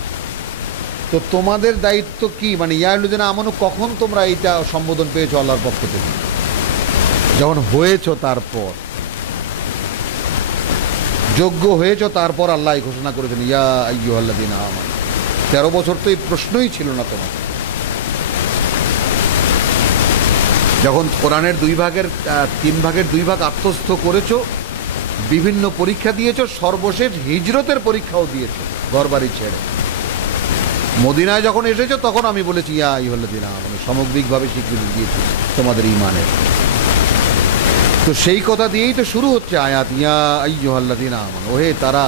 তো তোমাদের দায়িত্ব কি? মানে ইয়া আইয়ুহাল্লাযীনা আমানু কখন তোমরা এইটা সম্বোধন পেয়েছো আল্লাহর পক্ষ থেকে? যখন হয়েছ, তারপর যোগ্য হয়েছ, তারপর আল্লাহ ঘোষণা করেছেন ইয়া আইয়ুহাল্লাযীনা আমানু। 13 বছর তো এই প্রশ্নই ছিল না তোমার। যখন কোরআনের 3 ভাগের 2 ভাগ আত্মস্থ করেছো, বিভিন্ন পরীক্ষা দিয়েছো, সর্বশেষ হিজরতের পরীক্ষাও দিয়েছো ঘরবাড়ি ছেড়ে। মদিনায় যখন এসেছো তখন আমি বলেছি ইয়া আইয়ুহাল্লাযীনা আমানু, সামগ্রিকভাবে স্বীকৃতি দিয়েছি তোমাদের ঈমানের। তো সেই কথা দিয়েই তো শুরু হচ্ছে আয়াত, ইয়া আইয়ুহাল্লাযীনা আমানু, ওহে তারা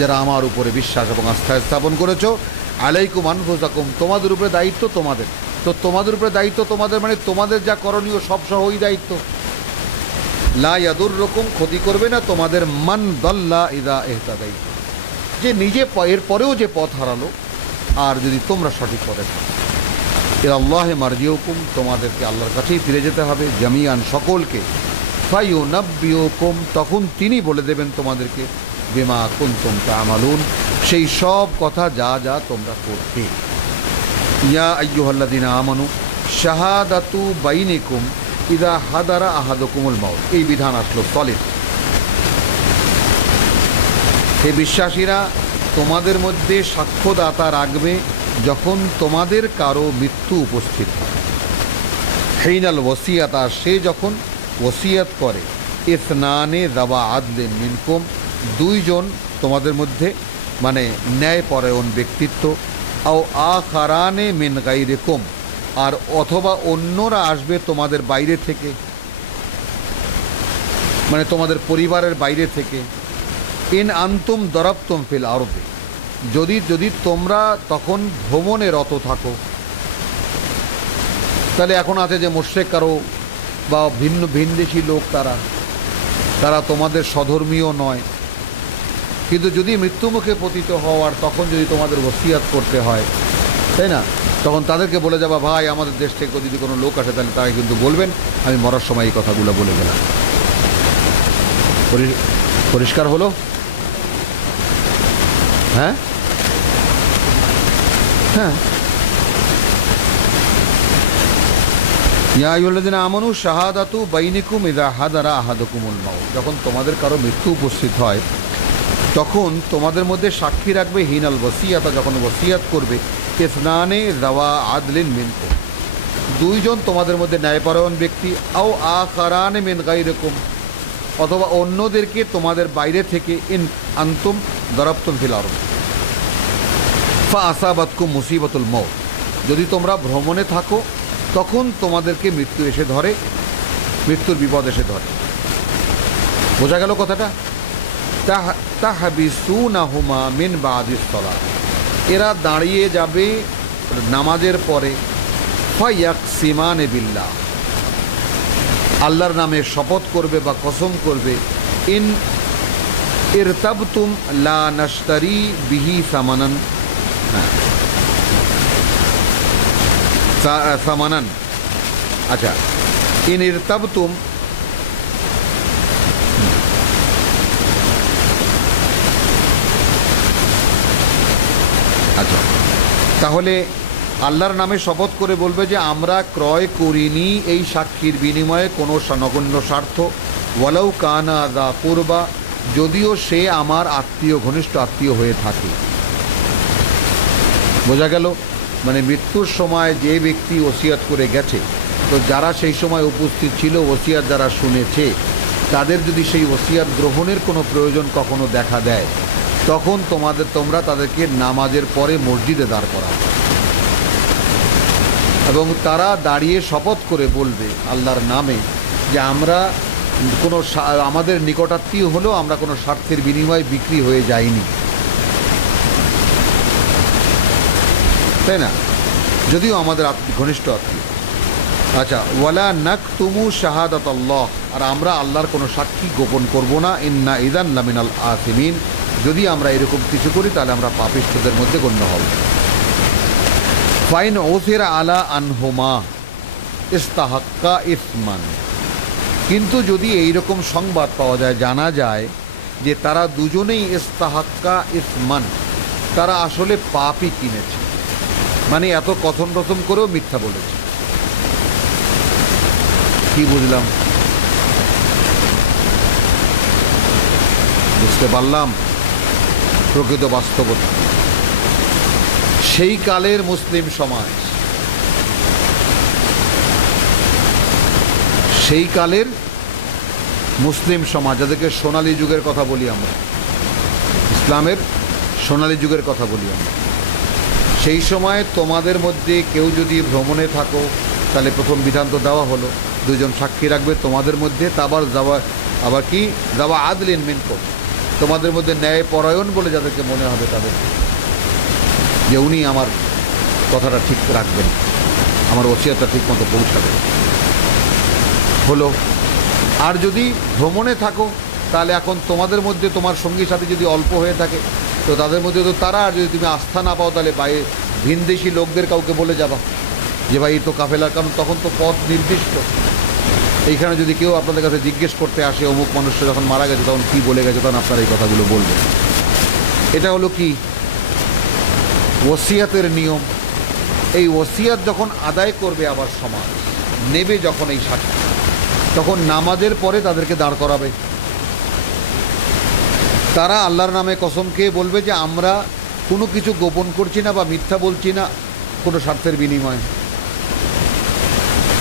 যারা আমার উপরে বিশ্বাস এবং আস্থা স্থাপন করেছো, আলাইকুম আনফুসাকুম, তোমাদের উপরে দায়িত্ব তোমাদের। তো তোমাদের উপরে দায়িত্ব তোমাদের মানে তোমাদের যা করণীয় সব সহ ওই দায়িত্ব। লা ইয়াদুররুকুম, ক্ষতি করবে না তোমাদের, মান দাল্লা ইযা ইহতাদাইত, যে নিজে এর পরেও যে পথ হারালো, আর যদি তোমরা সঠিক পথে থাকো। ইলাল্লাহি মারজিউকুম, তোমাদেরকে আল্লাহর কাছেই ফিরে যেতে হবে, জামিআন, সকলকে। ফায়ুনাব্বিউকুম, তখন তিনি বলে দেবেন তোমাদেরকে, বিমা কুনতুম তা'মালুন, সেই সব কথা যা যা তোমরা করতে। ইয়া আইয়ুহাল্লাযীনা আমানু শাহাদাতু বাইনিকুম ইযা হাদারা আহাদুকুমুল মাউত, এই বিধান আসলো সলিড। হে বিশ্বাসীরা, তোমাদের মধ্যে সাক্ষ্যদাতা রাখবে যখন তোমাদের কারো মৃত্যু উপস্থিত হয়। হিনাল ওসিয়াতা, সে যখন ওসিয়াত করে। ইসনানে যাওয়া আদলিন মিনকুম, 2 জন তোমাদের মধ্যে, মানে ন্যায়পরায়ণ ব্যক্তিত্ব। আও আখারানে মিন গায়রিকুম, আর অথবা অন্যরা আসবে তোমাদের বাইরে থেকে, মানে তোমাদের পরিবারের বাইরে থেকে। ইন আনতুম দরাবতুম ফিল আরদি, যদি তোমরা তখন ভ্রমণে রত থাকো। তাহলে এখন আছে যে মুশরিক কারো বা ভিনদেশী লোক, তারা তোমাদের স্বধর্মীয় নয়, কিন্তু যদি মৃত্যুমুখে পতিত হওয়ার তখন যদি তোমাদের ওসিয়াত করতে হয়, তাই না, তখন তাদেরকে বলে যাবা, ভাই আমাদের দেশ থেকে যদি কোনো লোক আসে তাহলে তাকে কিন্তু বলবেন আমি মরার সময় এই কথাগুলো বলে গেলাম। পরিষ্কার হলো? হ্যাঁ হ্যাঁ। ইয়া আইয়ুহাল্লাযীনা আমানু শাহাদাতু বাইনিকুম ইযা হাদারা আহাদুকুমুল মাউত, যখন তোমাদের কারো মৃত্যু উপস্থিত হয় তখন তোমাদের মধ্যে সাক্ষী রাখবে হিনাল ওসিয়াতা, যখন ওসিয়াত করবে। ইসনানে যাওয়া আদলিন মিনকুম, 2 জন তোমাদের মধ্যে ন্যায়পরায়ণ ব্যক্তি। আও আখারানে মিন গায়রিকুম, অথবা অন্যদেরকে তোমাদের বাইরে থেকে। ইন আনতুম দরাবতুম ফিল আরদ ফাআসাবাতকুম মুসিবাতুল মাউত, যদি তোমরা ভ্রমণে থাকো তখন তোমাদেরকে মৃত্যু এসে ধরে, মৃত্যুর বিপদ এসে ধরে। বোঝা গেল কথাটা? তাহবিসুনাহুমা মিন বাদিস সালাত, এরা দাঁড়িয়ে যাবে নামাজের পরে। ফায়াকসিমানে বিল্লাহ, আল্লাহর নামে শপথ করবে বা কসম করবে। ইন ইরতাবতুম লা নাশতারি বিহি সামানান, সামানান, আচ্ছা, ইন ইরতাবতুম, আচ্ছা, তাহলে আল্লাহর নামে শপথ করে বলবে যে আমরা ক্রয় করিনি এই সাক্ষীর বিনিময়ে কোনো নগণ্য স্বার্থ। ওয়ালাউ কানা দা কুরবা, যদিও সে আমার আত্মীয়, ঘনিষ্ঠ আত্মীয় হয়ে থাকে। বোঝা গেল? মানে মৃত্যুর সময় যে ব্যক্তি ওসিয়াত করে গেছে, তো যারা সেই সময় উপস্থিত ছিল, ওসিয়াত যারা শুনেছে, তাদের যদি সেই ওসিয়াত গ্রহণের কোনো প্রয়োজন কখনো দেখা দেয়, তখন তোমরা তাদেরকে নামাজের পরে মসজিদে দাঁড় করাও, এবং তারা দাঁড়িয়ে শপথ করে বলবে আল্লাহর নামে যে আমরা কোনো, আমাদের নিকটাত্মীয় হলেও আমরা কোনো স্বার্থের বিনিময়ে বিক্রি হয়ে যাইনি, তাই না, যদিও আমাদের ঘনিষ্ঠ আত্মীয়। আচ্ছা, ওয়ালা নাকতুমু শাহাদাতাল্লাহ, আর আমরা আল্লাহর কোনো সাক্ষী গোপন করব না। ইন্না ইযান লামিনাল আসিমিন, যদি আমরা এরকম কিছু করি তাহলে আমরা পাপিষ্ঠদের মধ্যে গণ্য হব। ফাইন ওসিরা আলা আনহুমা ইস্তাহাক্কা ইসমান, কিন্তু যদি এইরকম সংবাদ পাওয়া যায়, জানা যায় যে তারা দুজনেই ইস্তাহাক্কা ইসমান, তারা আসলে পাপই কিনেছে, মানে এত কথন রতন করেও মিথ্যা বলেছে। কি বুঝলাম? বুঝতে পারলাম প্রকৃত বাস্তবতা। সেই কালের মুসলিম সমাজ, সেই কালের মুসলিম সমাজ, যাদেরকে সোনালী যুগের কথা বলি আমরা, ইসলামের সোনালী যুগের কথা বলি আমরা, সেই সময় তোমাদের মধ্যে কেউ যদি ভ্রমণে থাকো, তাহলে প্রথম বিধান তো দেওয়া হলো, দুজন সাক্ষী রাখবে তোমাদের মধ্যে। আবার কি যাওয়া আদলিন মিনকুম, তোমাদের মধ্যে ন্যায় পরায়ণ বলে যাদেরকে মনে হবে তাদের, যে উনি আমার কথাটা ঠিক রাখবেন, আমার ওসিয়তটা ঠিক মতো পৌঁছাবেন। হলো। আর যদি ভ্রমণে থাকো, তাহলে এখন তোমাদের মধ্যে তোমার সঙ্গীর সাথে যদি অল্প হয়ে থাকে, তো তাদের মধ্যে তো তারা, আর যদি তুমি আস্থা না পাও, তাহলে বাইরে ভিনদেশি লোকদের কাউকে বলে যাবা যে ভাই এই তো কাফেলার, কারণ তখন তো পথ নির্দিষ্ট। এইখানে যদি কেউ আপনাদের কাছে জিজ্ঞেস করতে আসে অমুক মানুষটা যখন মারা গেছে তখন কি বলে গেছে, তখন আপনারা এই কথাগুলো বলবেন। এটা হলো কি ওসিয়াতের নিয়ম। এই ওসিয়াত যখন আদায় করবে আবার সমাজ নেবে, যখন এই সাক্ষী, তখন নামাজের পরে তাদেরকে দাঁড় করাবে। তারা আল্লাহর নামে কসম খেয়ে বলবে যে আমরা কোনো কিছু গোপন করছি না বা মিথ্যা বলছি না কোনো স্বার্থের বিনিময়ে,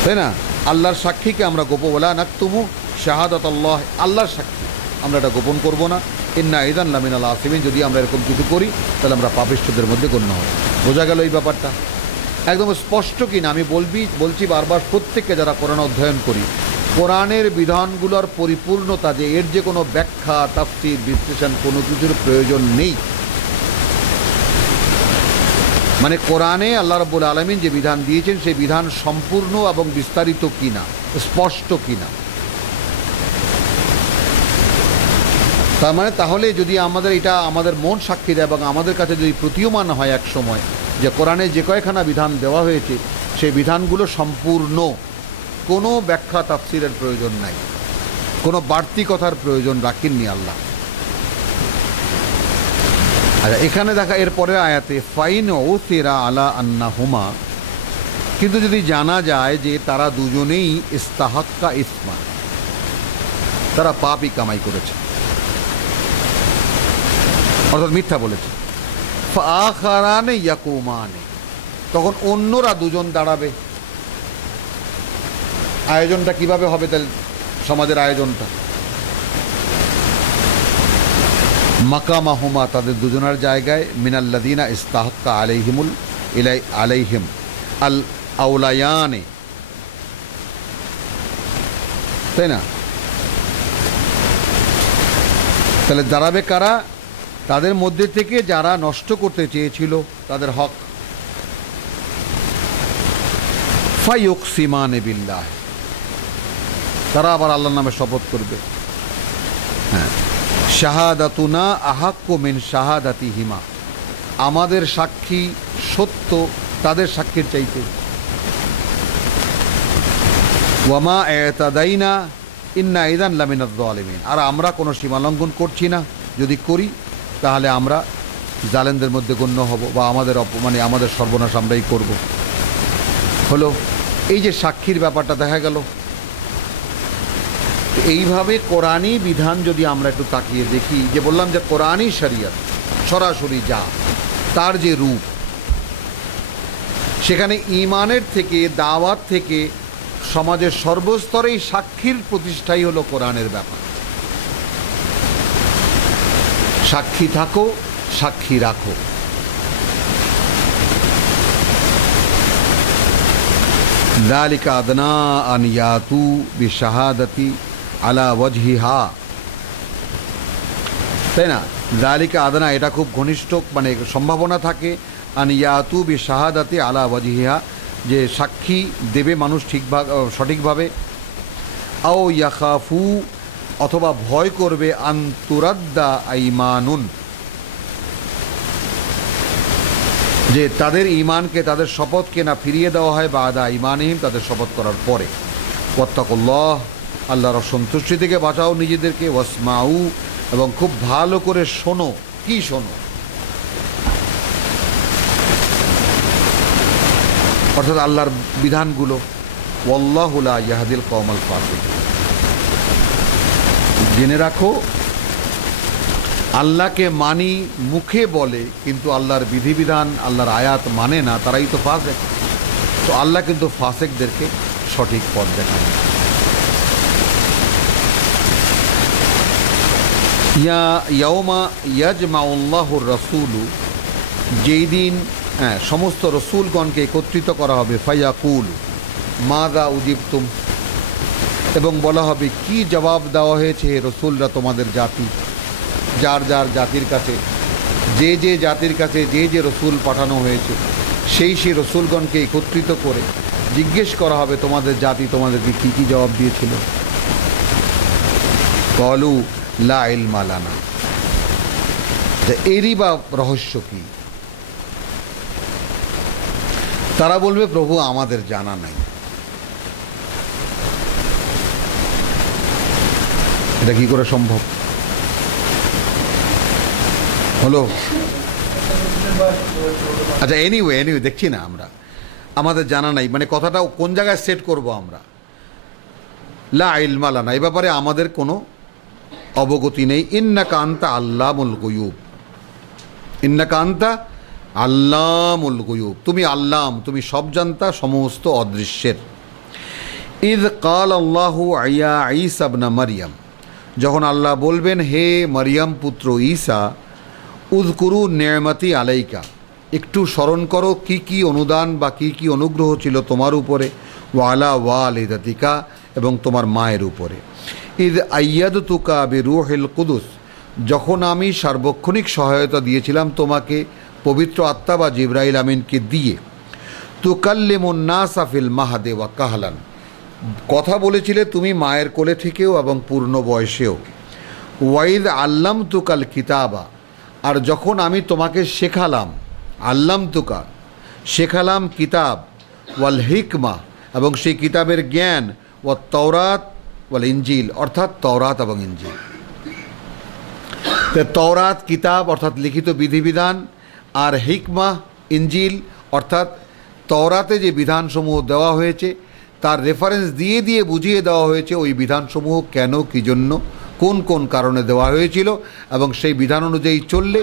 তাই না? আল্লাহর সাক্ষীকে আমরা গোপন বলা নাকতুমু শাহাদাত আল্লাহ, আল্লাহর সাক্ষী আমরা এটা গোপন করব না। ইন্না ইযান লামিনাল আসিমিন, যদি আমরা এরকম কিছু করি তাহলে আমরা পাপিষ্ঠদের মধ্যে গণ্য হব। বোঝা গেল এই ব্যাপারটা একদম স্পষ্ট কিনা? আমি বলছি বারবার, প্রত্যেককে যারা কোরআন অধ্যয়ন করি, কোরআনের বিধানগুলোর পরিপূর্ণতা, যে এর যে কোনো ব্যাখ্যা, তাফসীর, বিশ্লেষণ কোনো কিছুর প্রয়োজন নেই। মানে কোরআনে আল্লাহ রাব্বুল আলামিন যে বিধান দিয়েছেন সেই বিধান সম্পূর্ণ এবং বিস্তারিত কিনা, স্পষ্ট কিনা। তার মানে তাহলে যদি এটা আমাদের মন সাক্ষী দেয় এবং আমাদের কাছে যদি প্রতীয়মান হয় এক সময় যে কোরআনে যে কয়েকখানা বিধান দেওয়া হয়েছে সেই বিধানগুলো সম্পূর্ণ, কোনো ব্যাখ্যা তাফসীরের প্রয়োজন নাই, কোনো বাড়তি কথার প্রয়োজন রাখেননি আল্লাহ। আচ্ছা, এখানে দেখা এরপরে আয়াতে ফাইন উসিরা আলা আন্নাহুমা, কিন্তু যদি জানা যায় যে তারা দুজনেই ইস্তাহাক্কা ইসমা, তারা পাপই কামাই করেছে, অর্থাৎ মিথ্যা বলেছে, ফাআখারানে ইয়াকুমানে, তখন অন্যরা দুজন দাঁড়াবে। আয়োজনটা কিভাবে হবে তাহলে? সমাজের আয়োজনটা মাকামাহুমা, তাদের দুজনের জায়গায়, মিনাল্লাযিনা ইস্তাহাক্কা আলাইহিম আল আউলায়ানে, তাই না? তাহলে দাঁড়াবে কারা? তাদের মধ্যে থেকে যারা নষ্ট করতে চেয়েছিল তাদের হক। ফায়ুকসিমানে বিল্লাহ, তারা আবার আল্লাহর নামে শপথ করবে। হ্যাঁ, শাহাদাতুনা আহাক্কু মিন শাহাদাতিহিমা, আমাদের সাক্ষী সত্য তাদের সাক্ষীর চাইতে। ওয়ামা ইতাদাইনা ইন্না ইযান লামিনাজ যালিমিন, আর আমরা কোনো সীমালঙ্ঘন করছি না, যদি করি তাহলে আমরা জালেমদের মধ্যে গণ্য হব, বা আমাদের সর্বনাশ আমরাই করব। হলো এই যে সাক্ষীর ব্যাপারটা দেখা গেল। এইভাবে কোরআনী বিধান যদি আমরা একটু তাকিয়ে দেখি, যে বললাম যে কোরআনী শরিয়ত সরাসরি যা তার যে রূপ, সেখানে ঈমানের থেকে, দাওয়াত থেকে সমাজের সর্বস্তরেই সাক্ষীর প্রতিষ্ঠাই হলো কোরআনের ব্যাপার। সাক্ষী থাকো, সাক্ষী রাখো। যালিকা আদনা আন ইয়াতু বিশাহাদাতি আলা ওয়াজহিহা, তাই না? যালিকা আদনা, এটা খুব ঘনিষ্ঠ, মানে সম্ভাবনা থাকে, আন ইয়াতু বিশাহাদাতি আলা ওয়াজহিহা, যে সাক্ষী দেবে মানুষ সঠিকভাবে। আও ইয়াখাফু, অথবা ভয় করবে, আন তুরাদ্দা আইমানুন, যে তাদের ঈমানকে, তাদের শপথকে না ফিরিয়ে দেওয়া হয়, বা আদা ঈমানহিম, তাদের শপথ করার পরে। ওয়াত্তাকুল্লাহ, আল্লাহর সন্তুষ্টি থেকে বাঁচাও নিজেদেরকে। ওয়াসমাউ, এবং খুব ভালো করে শোনো। কি শোনো? অর্থাৎ আল্লাহর বিধানগুলো। ওয়াল্লাহু লা ইয়াহদিল কওমাল ফাসিকিন, জেনে রাখো আল্লাহকে মানি মুখে বলে কিন্তু আল্লাহর বিধিবিধান আল্লাহর আয়াত মানে না, তারাই তো ফাসেক। তো আল্লাহ কিন্তু ফাসেকদেরকে সঠিক পথ দেখায়। ইয়াউমা ইয়াজমাউল্লাহুর রাসূলু, যেই দিন সমস্ত রসুলগণকে একত্রিত করা হবে, ফায়াকুল মাযা উজিবতুম, এবং বলা হবে কি জবাব দেওয়া হয়েছে হে রসুলরা তোমাদের জাতি, যার যার জাতির কাছে, যে যে জাতির কাছে যে যে রসুল পাঠানো হয়েছে সেই সেই রসুলগণকে একত্রিত করে জিজ্ঞেস করা হবে তোমাদের জাতি তোমাদেরকে কী কী জবাব দিয়েছিল। ক্বালু লা ইলমা লানা, এরই বা রহস্য কি? তারা বলবে প্রভু আমাদের জানা নাই। এটা কি করে সম্ভব হলো? আচ্ছা, এনিওয়ে দেখছি না আমরা, আমাদের জানা নাই মানে কথাটা কোন জায়গায় সেট করব আমরা? লা ইলমা লানা, এই ব্যাপারে আমাদের কোনো অবগতি নেই। ইন্নাকা আনতা আল্লামুল গুয়ুব, ইন্নাকা আনতা আল্লামুল গুয়ুব, তুমি আল্লাম, তুমি সব জানতা সমস্ত অদৃশ্যের। ইয কাল আল্লাহু ইয়া ঈসা ইবনে মারইয়াম, যখন আল্লাহ বলবেন হে মারইয়াম পুত্র ঈসা, উযকুরু নি'মাতি আলাইকা, একটু স্মরণ করো কি কি অনুদান বা কি কি অনুগ্রহ ছিল তোমার উপরে, ওয়া আলা ওয়ালিদাতিকা, এবং তোমার মায়ের উপরে। ইয আইয়াদতুকা বিরূহিল কুদুস, যখন আমি সার্বক্ষণিক সহায়তা দিয়েছিলাম তোমাকে পবিত্র আত্মা বা জিবরাইল আমিনকে দিয়ে। তুকাল্লিমুন নাসা ফিল মাহদে ওয়া কাহলান, কথা বলেছিলে তুমি মায়ের কোলে থেকেও এবং পূর্ণ বয়সেও। ওয়াইদ আল্লাম তুকাল কিতাবা, আর যখন আমি তোমাকে শেখালাম, আল্লাম তুকা শেখালাম কিতাব, ওয়াল হিকমা, এবং সেই কিতাবের জ্ঞান, ওয়া তওরাত ওয়াল ইনজিল, অর্থাৎ তওরাত এবং ইনজিল। তওরাত কিতাব অর্থাৎ লিখিত বিধিবিধান, আর হিকমা ইনজিল অর্থাৎ তওরাতে যে বিধানসমূহ দেওয়া হয়েছে তার রেফারেন্স দিয়ে দিয়ে বুঝিয়ে দেওয়া হয়েছে ওই বিধানসমূহ কেন, কী জন্য, কোন কোন কারণে দেওয়া হয়েছিল, এবং সেই বিধান অনুযায়ী চললে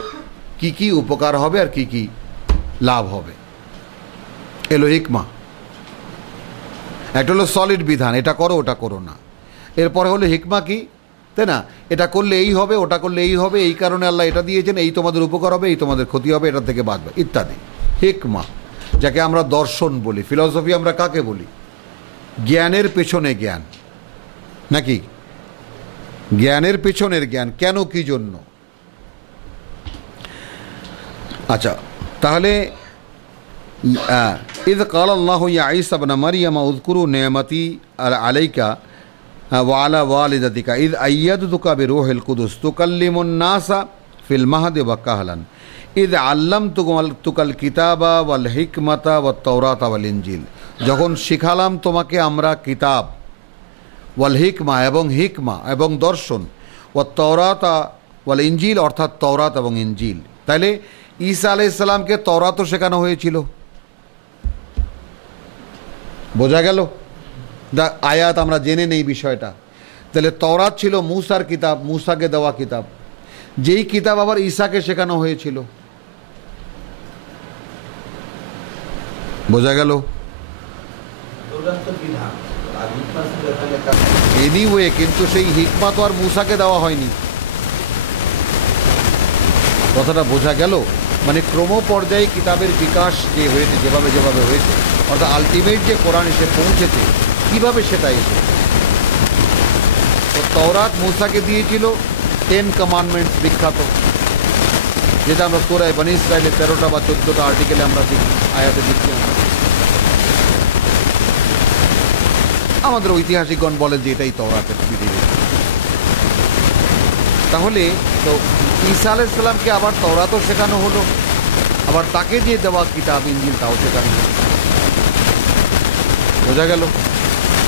কি কি উপকার হবে আর কি কি লাভ হবে। এলো হিকমা। একটা হলো সলিড বিধান, এটা করো ওটা করো না। এরপরে হলো হিকমা কি, তাই না, এটা করলে এই হবে, ওটা করলে এই হবে, এই কারণে আল্লাহ এটা দিয়েছেন, এই তোমাদের উপকার হবে, এই তোমাদের ক্ষতি হবে, এটা থেকে বাঁচবে ইত্যাদি। হিকমা, যাকে আমরা দর্শন বলি, ফিলসফি আমরা কাকে বলি? জ্ঞানের পেছনে জ্ঞান, নাকি জ্ঞানের পেছনের জ্ঞান, কেন কি জন্য। আচ্ছা, তাহলে ইয কাল আল্লাহু ইয়া ঈসা ইবনে মারইয়াম উযকুরু নি'মাতি আলাইকা ওয়া আলা ওয়ালিদাতিকা ইয আইয়াদতুকা বিরূহিল কুদুস তুকাল্লিমুন নাসা ফিল মাহদি ওয়া কাহলান ইয আল্লামতুকাল কিতাবা ওয়াল হিকমাতা ওয়াত তাওরাতা ওয়াল ইনজিল, যখন শিখালাম তোমাকে আমরা কিতাব, ওয়াল হিকমা এবং হিকমা এবং দর্শন, ওয়াত তাওরাতা ওয়াল ইনজিল অর্থাৎ তওরাত এবং ইনজিল। তাইলে ঈসা আলাইহিস সালামকে তওরাতও শেখানো হয়েছিল, বোঝা গেল? আয়াত আমরা জেনে নেই বিষয়টা। তাহলে তওরাত ছিল মূসার কিতাব, মূসাকে দেওয়া কিতাব, যেই কিতাব আবার ঈসাকে শেখানো হয়েছিল, বোঝা গেল? এনিওয়ে, কিন্তু সেই হিকমা তো আর মূসাকে দেওয়া হয়নি, কথাটা বোঝা গেল? মানে ক্রম পর্যায়ে কিতাবের বিকাশ যে হয়েছে, যেভাবে যেভাবে হয়েছে, অর্থাৎ আলটিমেট যে কোরআন এসে পৌঁছেছে কিভাবে সেটা এসে। তো তওরাত মূসাকে দিয়েছিল 10 কমান্ডমেন্টস বিখ্যাত, যেটা আমরা সূরা বনী ইসরাঈলের 13টা বা 14টা আর্টিকেলে আমরা দেখি, আয়াতে দেখি। আমাদের ঐতিহাসিকগণ বলেন যে এটাই তওরাতের বিধি। তাহলে তো ঈসা আলাইহিস সালামকে আবার তওরাতও শেখানো হলো, আবার তাকে যে দেওয়া কিতাব ইনজিল তাও শেখানো হলো, বোঝা গেল?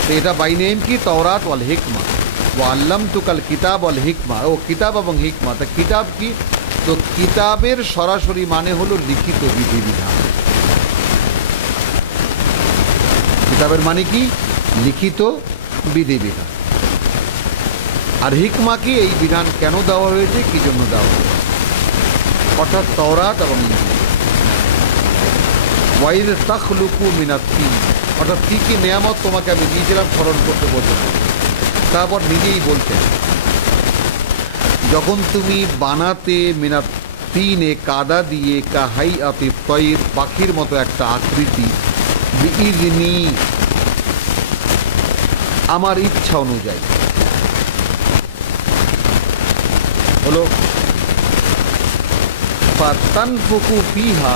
তো এটা বাই নেম কি, তওরাত ওয়াল হিকমা, ওয়া আল্লামতুকাল কিতাব ওয়াল হিকমা, ও কিতাব এবং হিকমা। তা কিতাব কি? তো কিতাবের সরাসরি মানে হলো লিখিত বিধিবিধান। কিতাবের মানে কি? লিখিত বিধিবিধান। আর হিকমা কি? এই বিধান কেন দেওয়া হয়েছে, কি জন্য দেওয়া হয়েছে। অর্থাৎ তাওরাত এবং ইনজিল। ওয়াইদ তাখলুকু মিনাত তিন, অর্থাৎ কি কি নেয়ামত তোমাকে আমি দিয়েছিলাম স্মরণ করতে বলতে। তারপর নিজেই বলছেন যখন তুমি বানাতে মিনাত তিনে কাদা দিয়ে কাহাই আতি তৈর পাখির মতো একটা আকৃতি বিইজনি আমার ইচ্ছা অনুযায়ী হলো ফাতানফুকু ফিহা,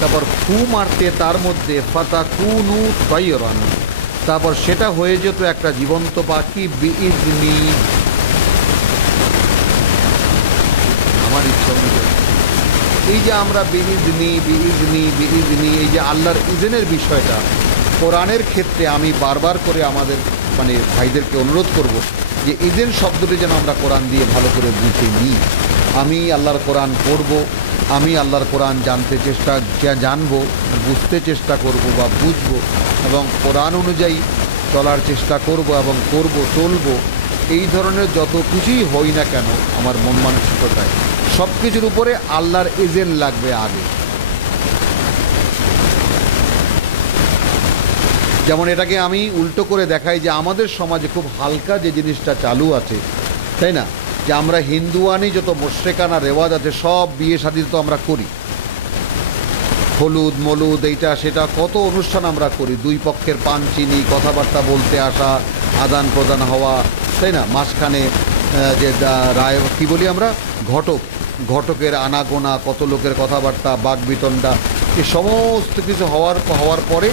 তারপর ফু মারতে তার মধ্যে ফাতাকুনু তয়রান, তারপর সেটা হয়ে যেত একটা জীবন্ত পাখি বিইজনি আমার ইচ্ছা অনুযায়ী। এই যে আমরা বিইজনি বিইজনি বিইজনি, এই যে আল্লাহর ইজনের বিষয়টা কোরআনের ক্ষেত্রে আমি বারবার করে আমাদের ভাইদেরকে অনুরোধ করব যে ইজেন শব্দটি যেন আমরা কোরআন দিয়ে ভালো করে বুঝে নিই। আমি আল্লাহর কোরআন পড়ব, আমি আল্লাহর কোরআন জানবো, বুঝতে চেষ্টা করব বা বুঝবো, এবং কোরআন অনুযায়ী চলার চেষ্টা করব এবং চলব। এই ধরনের যত কিছুই হই না কেন আমার মন মানসিকতায় সব কিছুর উপরে আল্লাহর এজেন লাগবে আগে। যেমন এটাকে আমি উল্টো করে দেখাই যে আমাদের সমাজে খুব হালকা যে জিনিসটা চালু আছে, তাই না, যে আমরা হিন্দুয়ানি যত মোশরেকানা রেওয়াজ আছে সব বিয়ে শাদী তো আমরা করি, হলুদ মলুদ এইটা সেটা কত অনুষ্ঠান আমরা করি, দুই পক্ষের পান চিনি কথাবার্তা বলতে আসা, আদান প্রদান হওয়া, তাই না, মাঝখানে যে রায় কী বলি আমরা ঘটকের আনাগোনা, কত লোকের কথাবার্তা, বাগবিতণ্ডা, এই সমস্ত কিছু হওয়ার পরে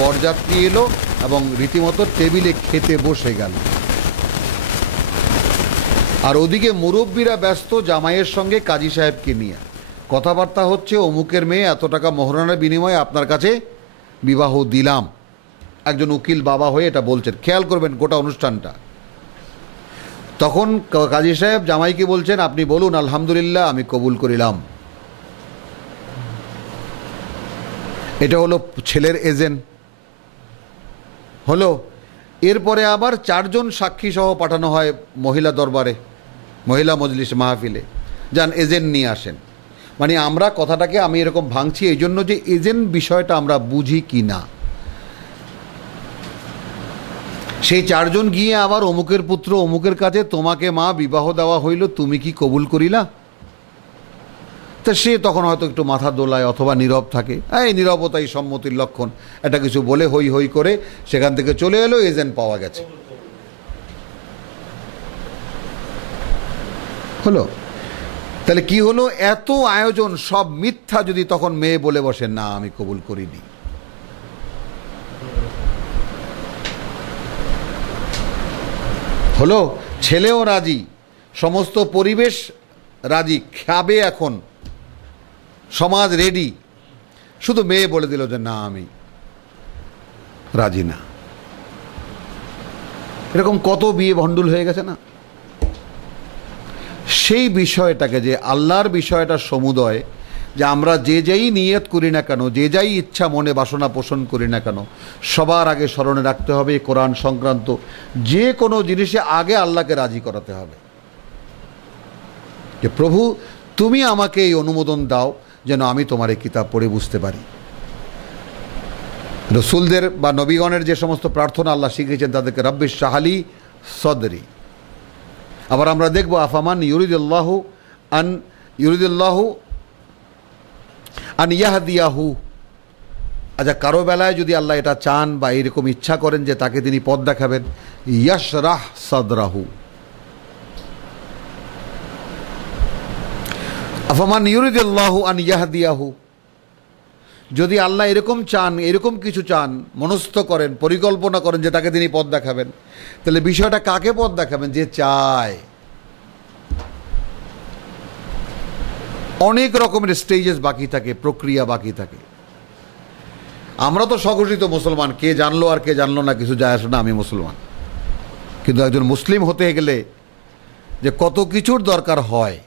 বরযাত্রী এলো এবং রীতিমতো টেবিলে খেতে বসে গেল। আর ওদিকে মুরব্বীরা ব্যস্ত জামাইয়ের সঙ্গে কাজী সাহেবকে নিয়ে কথাবার্তা হচ্ছে, অমুকের মেয়ে এত টাকা মোহরানার বিনিময়ে আপনার কাছে বিবাহ দিলাম। একজন উকিল বাবা হয়ে এটা বলছেন, খেয়াল করবেন গোটা অনুষ্ঠানটা। তখন কাজী সাহেব জামাইকে বলছেন, আপনি বলুন আলহামদুলিল্লাহ আমি কবুল করিলাম। এটা হলো ছেলের এজেন্ট হলো। এরপরে আবার 4 জন সাক্ষী সহ পাঠানো হয় মহিলা দরবারে, মহিলা মজলিস মাহফিলে, যান এজেন্ট নিয়ে আসেন। মানে আমরা কথাটাকে আমি এরকম ভাঙছি এই জন্য যে এজেন্ট বিষয়টা আমরা বুঝি কি না। সেই 4 জন গিয়ে আবার অমুকের পুত্র অমুকের কাছে তোমাকে মা বিবাহ দেওয়া হইল, তুমি কি কবুল করিলা? তা সে তখন হয়তো একটু মাথা দোলায় অথবা নীরব থাকে। এই নীরবতাই সম্মতির লক্ষণ। এটা কিছু বলে হই হই করে সেখান থেকে চলে এলো, এজেন্ট পাওয়া গেছে। হলো তাহলে কি হলো, এত আয়োজন সব মিথ্যা যদি তখন মেয়ে বলে বসে না আমি কবুল করিনি। হলো ছেলেও রাজি, সমস্ত পরিবেশ রাজি, খাবে এখন সমাজ রেডি, শুধু মেয়ে বলে দিল যে না আমি রাজি না। এরকম কত বিয়ে ভণ্ডুল হয়ে গেছে না। সেই বিষয়টাকে যে আল্লাহর বিষয়টা সমুদয়, যে আমরা যে যাই নিয়ত করি না কেন, যে যাই ইচ্ছা মনে বাসনা পোষণ করি না কেন, সবার আগে স্মরণে রাখতে হবে কোরআন সংক্রান্ত যে কোনো জিনিসে আগে আল্লাহকে রাজি করাতে হবে যে প্রভু তুমি আমাকে এই অনুমোদন দাও যেন আমি তোমার এই কিতাব পড়ে বুঝতে পারি। রসুলদের বা নবীগণের যে সমস্ত প্রার্থনা আল্লাহ শিখিয়েছেন তাদেরকে রব্বিশ শাহলি সদরি। আবার আমরা দেখব আফামান ইউরিদুল্লাহু আন ইয়াহদিয়াহু, আচ্ছা কারো বেলায় যদি আল্লাহ এটা চান বা এরকম ইচ্ছা করেন যে তাকে তিনি পথ দেখাবেন, ইয়াশরাহ সাদরাহু। আফামান ইউরিদুল্লাহু আন ইয়াহদিয়াহু, যদি আল্লাহ এরকম চান, এরকম কিছু চান, মনস্থ করেন, পরিকল্পনা করেন যে তাকে তিনি পথ দেখাবেন, তাহলে বিষয়টা কাকে পথ দেখাবেন? যে চায়। অনেক রকমের স্টেজেস বাকি থাকে, প্রক্রিয়া বাকি থাকে। আমরা তো স্বঘোষিত মুসলমান, কে জানলো আর কে জানলো না কিছু যায় আসে না, আমি মুসলমান। কিন্তু একজন মুসলিম হতে গেলে যে কত কিছুর দরকার হয়,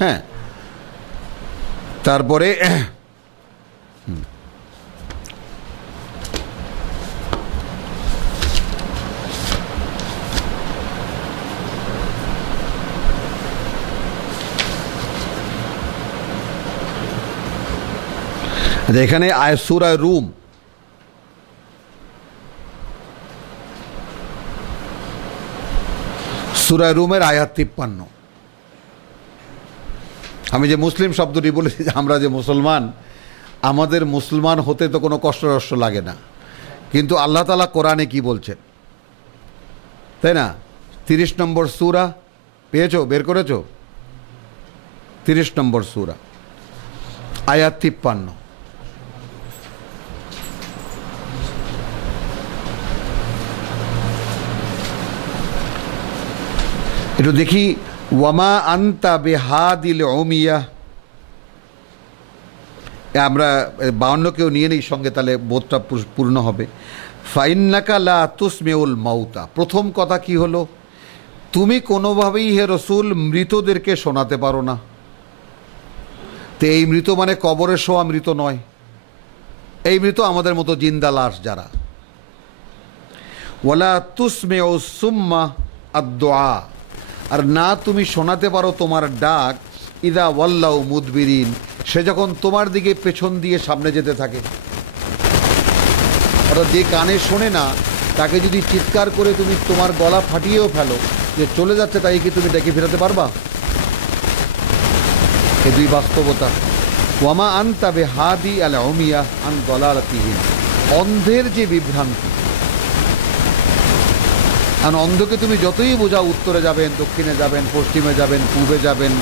হ্যাঁ, তারপরে এখানে সূরা রুম, সূরা রুমের আয়াত 53। আমি যে মুসলিম শব্দটি বলেছি, আমরা যে মুসলমান, আমাদের মুসলমান হতে তো কোনো কষ্ট লাগে না, কিন্তু আল্লাহ তাআলা কোরআনে কি বলছেন, তাই না? 30 নম্বর সূরা পেয়েছো, বের করেছো? 30 নম্বর সূরা আয়াত 53। একটু দেখি, ওয়ামা আনতা বিহাদিল উমিয়া। আমরা 52কেও নিয়ে নেই সঙ্গে, তাহলে বোধটা পূর্ণ হবে। ফাইন্নাকা লা তুসমিউল মাউতা। প্রথম কথা কি হলো? তুমি কোনোভাবেই হে রসুল মৃতদেরকে শোনাতে পারো না। তো এই মৃত মানে কবরে শোয়া মৃত নয়, এই মৃত আমাদের মতো জিন্দা লাশ যারা। ওয়ালা তুসমিউ সুম্মা আদ-দুআ, আর না তুমি শোনাতে পারো তোমার ডাক ইদা ওয়াল্লাউ মুদবিরিন, সে যখন তোমার দিকে পেছন দিয়ে সামনে যেতে থাকে। অর্থাৎ যে কানে শোনে না তাকে যদি চিৎকার করে তুমি তোমার গলা ফাটিয়েও ফেলো যে চলে যাচ্ছে, তাই কি তুমি ডেকে ফেরাতে পারবা? এই দুই বাস্তবতা। ওয়ামা আনতা বিহাদি আল উমিয়া আন দালালাতিহিম, অন্ধের যে বিভ্রান্তি। আর অন্ধকে তুমি যতই বোঝাও উত্তরে যাবেন, দক্ষিণে যাবেন, পশ্চিমে যাবেন, পূর্বে যাবেন,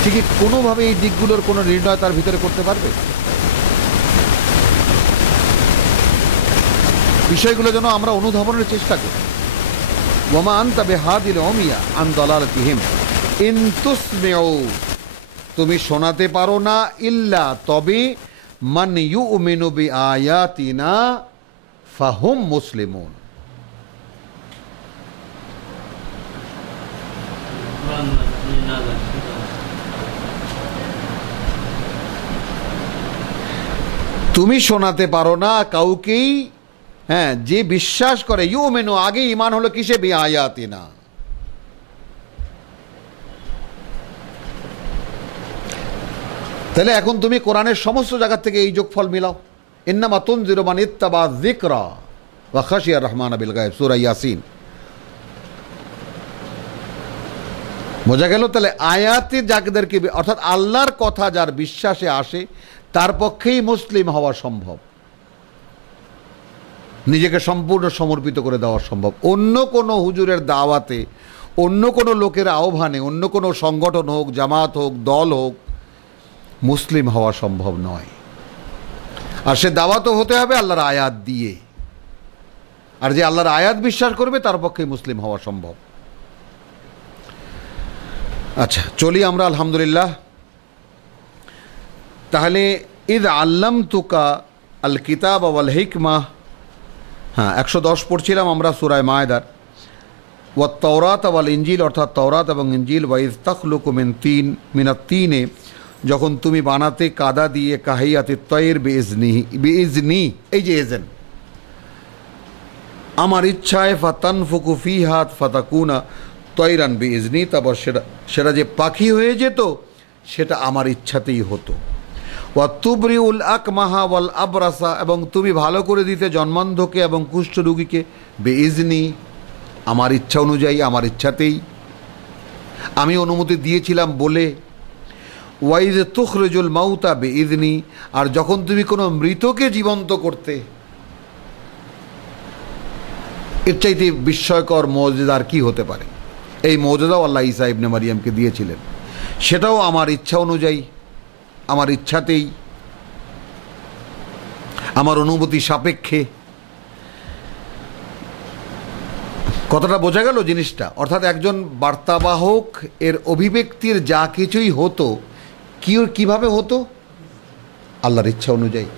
ঠিকই কোনোভাবে এই দিকগুলোর কোনো নির্ণয় তার ভিতরে করতে পারবে? বিষয়গুলো যেন আমরা অনুধাবনের চেষ্টা করি। ওয়ামা আনতা বিহাদিল উমিয়া আন দালালাতিহিম ইন তুসমিউ, তুমি শোনাতে পারো না, ইল্লা তবে, মান ইউমিনু বিআয়াতিনা ফাহুম মুসলিমুন, তুমি শোনাতে পারো না কাউকেই, হ্যাঁ, যে বিশ্বাস করে। ইউমিনু আগে ঈমান হলো কিসে? বিআয়াতিনা। তাহলে এখন তুমি কোরআনের সমস্ত জায়গা থেকে এই যোগফল মিলাও। ইন্নামা তুনজিরু মান ইত্তাবা যিকরা ওয়া খাশিয়া রাহমান বিল গায়ব, সূরা ইয়াসিন। বোঝা গেল? তাহলে আয়াতে যাদেরকে, অর্থাৎ আল্লাহর কথা যার বিশ্বাসে আসে তার পক্ষেই মুসলিম হওয়া সম্ভব, নিজেকে সম্পূর্ণ সমর্পিত করে দেওয়া সম্ভব। অন্য কোনো হুজুরের দাওয়াতে, অন্য কোনো লোকের আহ্বানে, অন্য কোনো সংগঠন হোক, জামাত হোক, দল হোক, মুসলিম হওয়া সম্ভব নয়। আর সে দাওয়াতও হতে হবে আল্লাহর আয়াত দিয়ে। আর যে আল্লাহর আয়াত বিশ্বাস করবে তার পক্ষে মুসলিম হওয়া সম্ভব। আচ্ছা, চলি আমরা আলহামদুলিল্লাহ। তাহলে ইদ আল্লামতুকা আল কিতাব ওয়াল হিকমা, হ্যাঁ 110 পড়ছিলাম আমরা সূরা মায়েদার। ওয়াত তাওরাত ওয়াল ইনজিল, অর্থাৎ তাওরাত এবং ইনজিল। ওয়া ইজ তাখলুকু মিনাত তিনে, যখন তুমি বানাতে কাদা দিয়ে, কাহিয়াতে তয়ের বিইজনি, এই যে এজেন, আমার ইচ্ছায়, ফাতানফুকু ফিহা ফাতাকুনা তয়রান বিইজনি, তারপর সেটা যে পাখি হয়ে যেত সেটা আমার ইচ্ছাতেই হতো। ওয়া তুবরিউল আকমাহা ওয়াল আবরাসা, এবং তুমি ভালো করে দিতে জন্মান্ধকে এবং কুষ্ঠ রোগীকে, বিইজনি, আমার ইচ্ছা অনুযায়ী, আমার ইচ্ছাতেই আমি অনুমতি দিয়েছিলাম বলে। ওয়াইদ তুখরিজুল মাউতা বিইজনি, আর যখন তুমি কোনো মৃতকে জীবন্ত করতে, এর চাইতে বিস্ময়কর মুজিজা আর কি হতে পারে? এই মুজিজাও আল্লাহ ঈসা ইবনে মারিয়ামকে দিয়েছিলেন, সেটাও আমার ইচ্ছা অনুযায়ী, আমার ইচ্ছাতেই, আমার অনুমতি সাপেক্ষে। কতটা বোঝা গেল জিনিসটা? অর্থাৎ একজন বার্তাবাহক এর অভিব্যক্তির যা কিছুই হতো, কিভাবে হতো? আল্লাহর ইচ্ছা অনুযায়ী।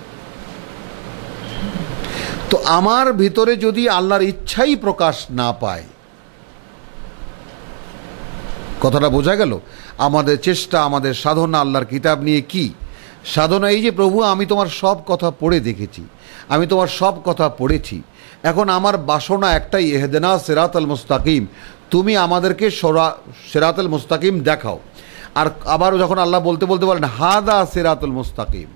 তো আমার ভিতরে যদি আল্লাহর ইচ্ছাই প্রকাশ না পায়, কথাটা বোঝা গেল? আমাদের চেষ্টা, আমাদের সাধনা আল্লাহর কিতাব নিয়ে কি সাধনা? এই যে প্রভু, আমি তোমার সব কথা পড়ে দেখেছি, আমি তোমার সব কথা পড়েছি, এখন আমার বাসনা একটাই, ইহদিনা সিরাতাল মুস্তাকিম, তুমি আমাদেরকে সিরাতাল মুস্তাকিম দেখাও। আর আবার যখন আল্লাহ বলতে বলেন হাদা সিরাতুল মুস্তাকিম,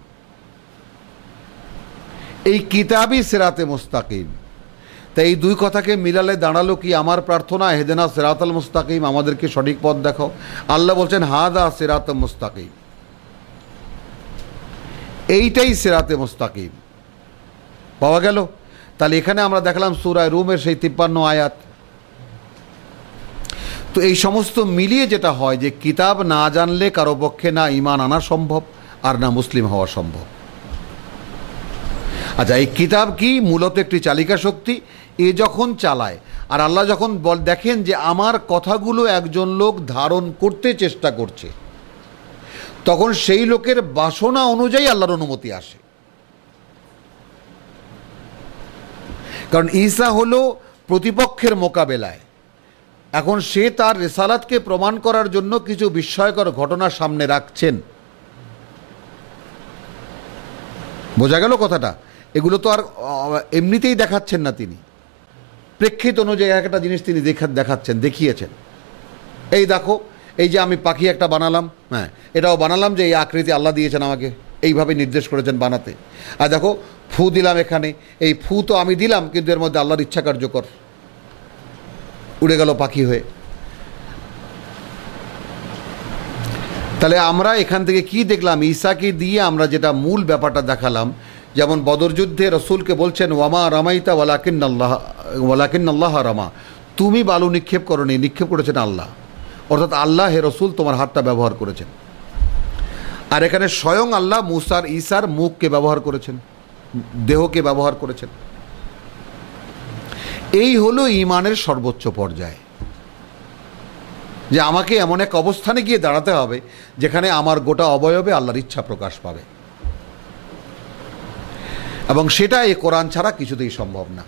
এই কিতাবই সিরাতে মুস্তাকিম। তাই এই দুই কথাকে মিলালে দাঁড়ালো কি আমার প্রার্থনা, হেদেনা সিরাতাল মুস্তাকিম, আমাদেরকে সঠিক পথ দেখাও। আল্লাহ বলছেন হাদা সিরাতে মুস্তাকিম, এইটাই সিরাতে মুস্তাকিম পাওয়া গেল। তাহলে এখানে আমরা দেখলাম সূরা রুমের সেই 53 আয়াত। তো এই সমস্ত মিলিয়ে যেটা হয় যে কিতাব না জানলে কারো পক্ষে না ঈমান আনা সম্ভব আর না মুসলিম হওয়া সম্ভব। আচ্ছা, এই কিতাব কি? মূলত একটি চালিকা শক্তি। এ যখন চালায় আর আল্লাহ যখন দেখেন যে আমার কথাগুলো একজন লোক ধারণ করতে চেষ্টা করছে, তখন সেই লোকের বাসনা অনুযায়ী আল্লাহর অনুমতি আসে। কারণ ঈসা হলো প্রতিপক্ষের মোকাবেলায়, এখন সে তার রিসালাতকে প্রমাণ করার জন্য কিছু বিস্ময়কর ঘটনা সামনে রাখছেন। বোঝা গেল কথাটা? এগুলো তো আর এমনিতেই দেখাচ্ছেন না, তিনি প্রেক্ষিত অনুযায়ী একটা জিনিস তিনি দেখাচ্ছেন, দেখিয়েছেন। এই দেখো, এই যে আমি পাখি একটা বানালাম, হ্যাঁ এটাও বানালাম যে এই আকৃতি আল্লাহ দিয়েছেন আমাকে, এইভাবে নির্দেশ করেছেন বানাতে। আর দেখো ফু দিলাম এখানে, এই ফু তো আমি দিলাম কিন্তু এর মধ্যে আল্লাহর ইচ্ছা কার্যকর, উড়ে গেল পাখি হয়ে। তাহলে আমরা এখান থেকে কি দেখলাম? ঈসাকে দিয়ে আমরা যেটা মূল ব্যাপারটা দেখালাম, যেমন বদর যুদ্ধে রসুলকে বলছেন ওয়ামা রামাইতা ওয়ালাকিন্নাল্লাহ রামা, তুমি বালু নিক্ষেপ করোনি, নিক্ষেপ করেছেন আল্লাহ। অর্থাৎ আল্লাহ হে রসুল তোমার হাতটা ব্যবহার করেছেন। আর এখানে স্বয়ং আল্লাহ মুসার ঈসার মুখকে ব্যবহার করেছেন, দেহকে ব্যবহার করেছেন। এই হলো ঈমানের সর্বোচ্চ পর্যায়, যে আমাকে এমন এক অবস্থানে গিয়ে দাঁড়াতে হবে যেখানে আমার গোটা অবয়বে আল্লাহর ইচ্ছা প্রকাশ পাবে, এবং সেটা এই কোরআন ছাড়া কিছুতেই সম্ভব না।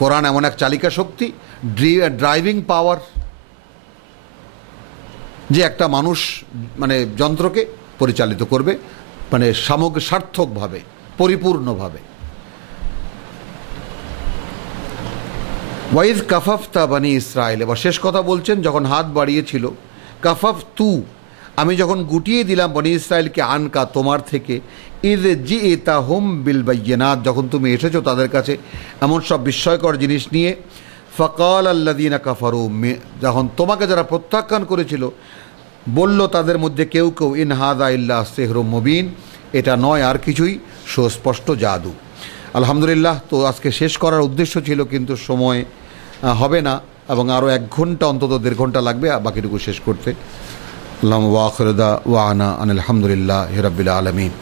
কোরআন এমন এক চালিকা শক্তি, ড্রাইভিং পাওয়ার, যে একটা মানুষ মানে যন্ত্রকে পরিচালিত করবে, মানে সার্থকভাবে, পরিপূর্ণভাবে। ওয়াইজ কাফাফতা বানি ইসরায়েল, এবার শেষ কথা বলছেন, যখন হাত বাড়িয়েছিল, কাফাফ তু, আমি যখন গুটিয়ে দিলাম বনি ইসরায়েলকে, আনকা তোমার থেকে, ইদ জি তা হোম বিল বাইয়িনাত, যখন তুমি এসেছো তাদের কাছে এমন সব বিস্ময়কর জিনিস নিয়ে। ফাকাল আল্লাযীনা কাফারু, যখন তোমাকে যারা প্রত্যাখ্যান করেছিল বলল তাদের মধ্যে কেউ কেউ, ইন হাযা ইল্লা সিহরুম মুবিন, এটা নয় আর কিছুই সুস্পষ্ট জাদু। আলহামদুলিল্লাহ, তো আজকে শেষ করার উদ্দেশ্য ছিল কিন্তু সময় হবে না, এবং আরও 1 ঘন্টা অন্তত 1.5 ঘন্টা লাগবে বাকিটুকু শেষ করতে। আল্লাহু ওয়া আখিরু দাওয়ানা আনিল হামদুলিল্লাহি রাব্বিল আলামিন।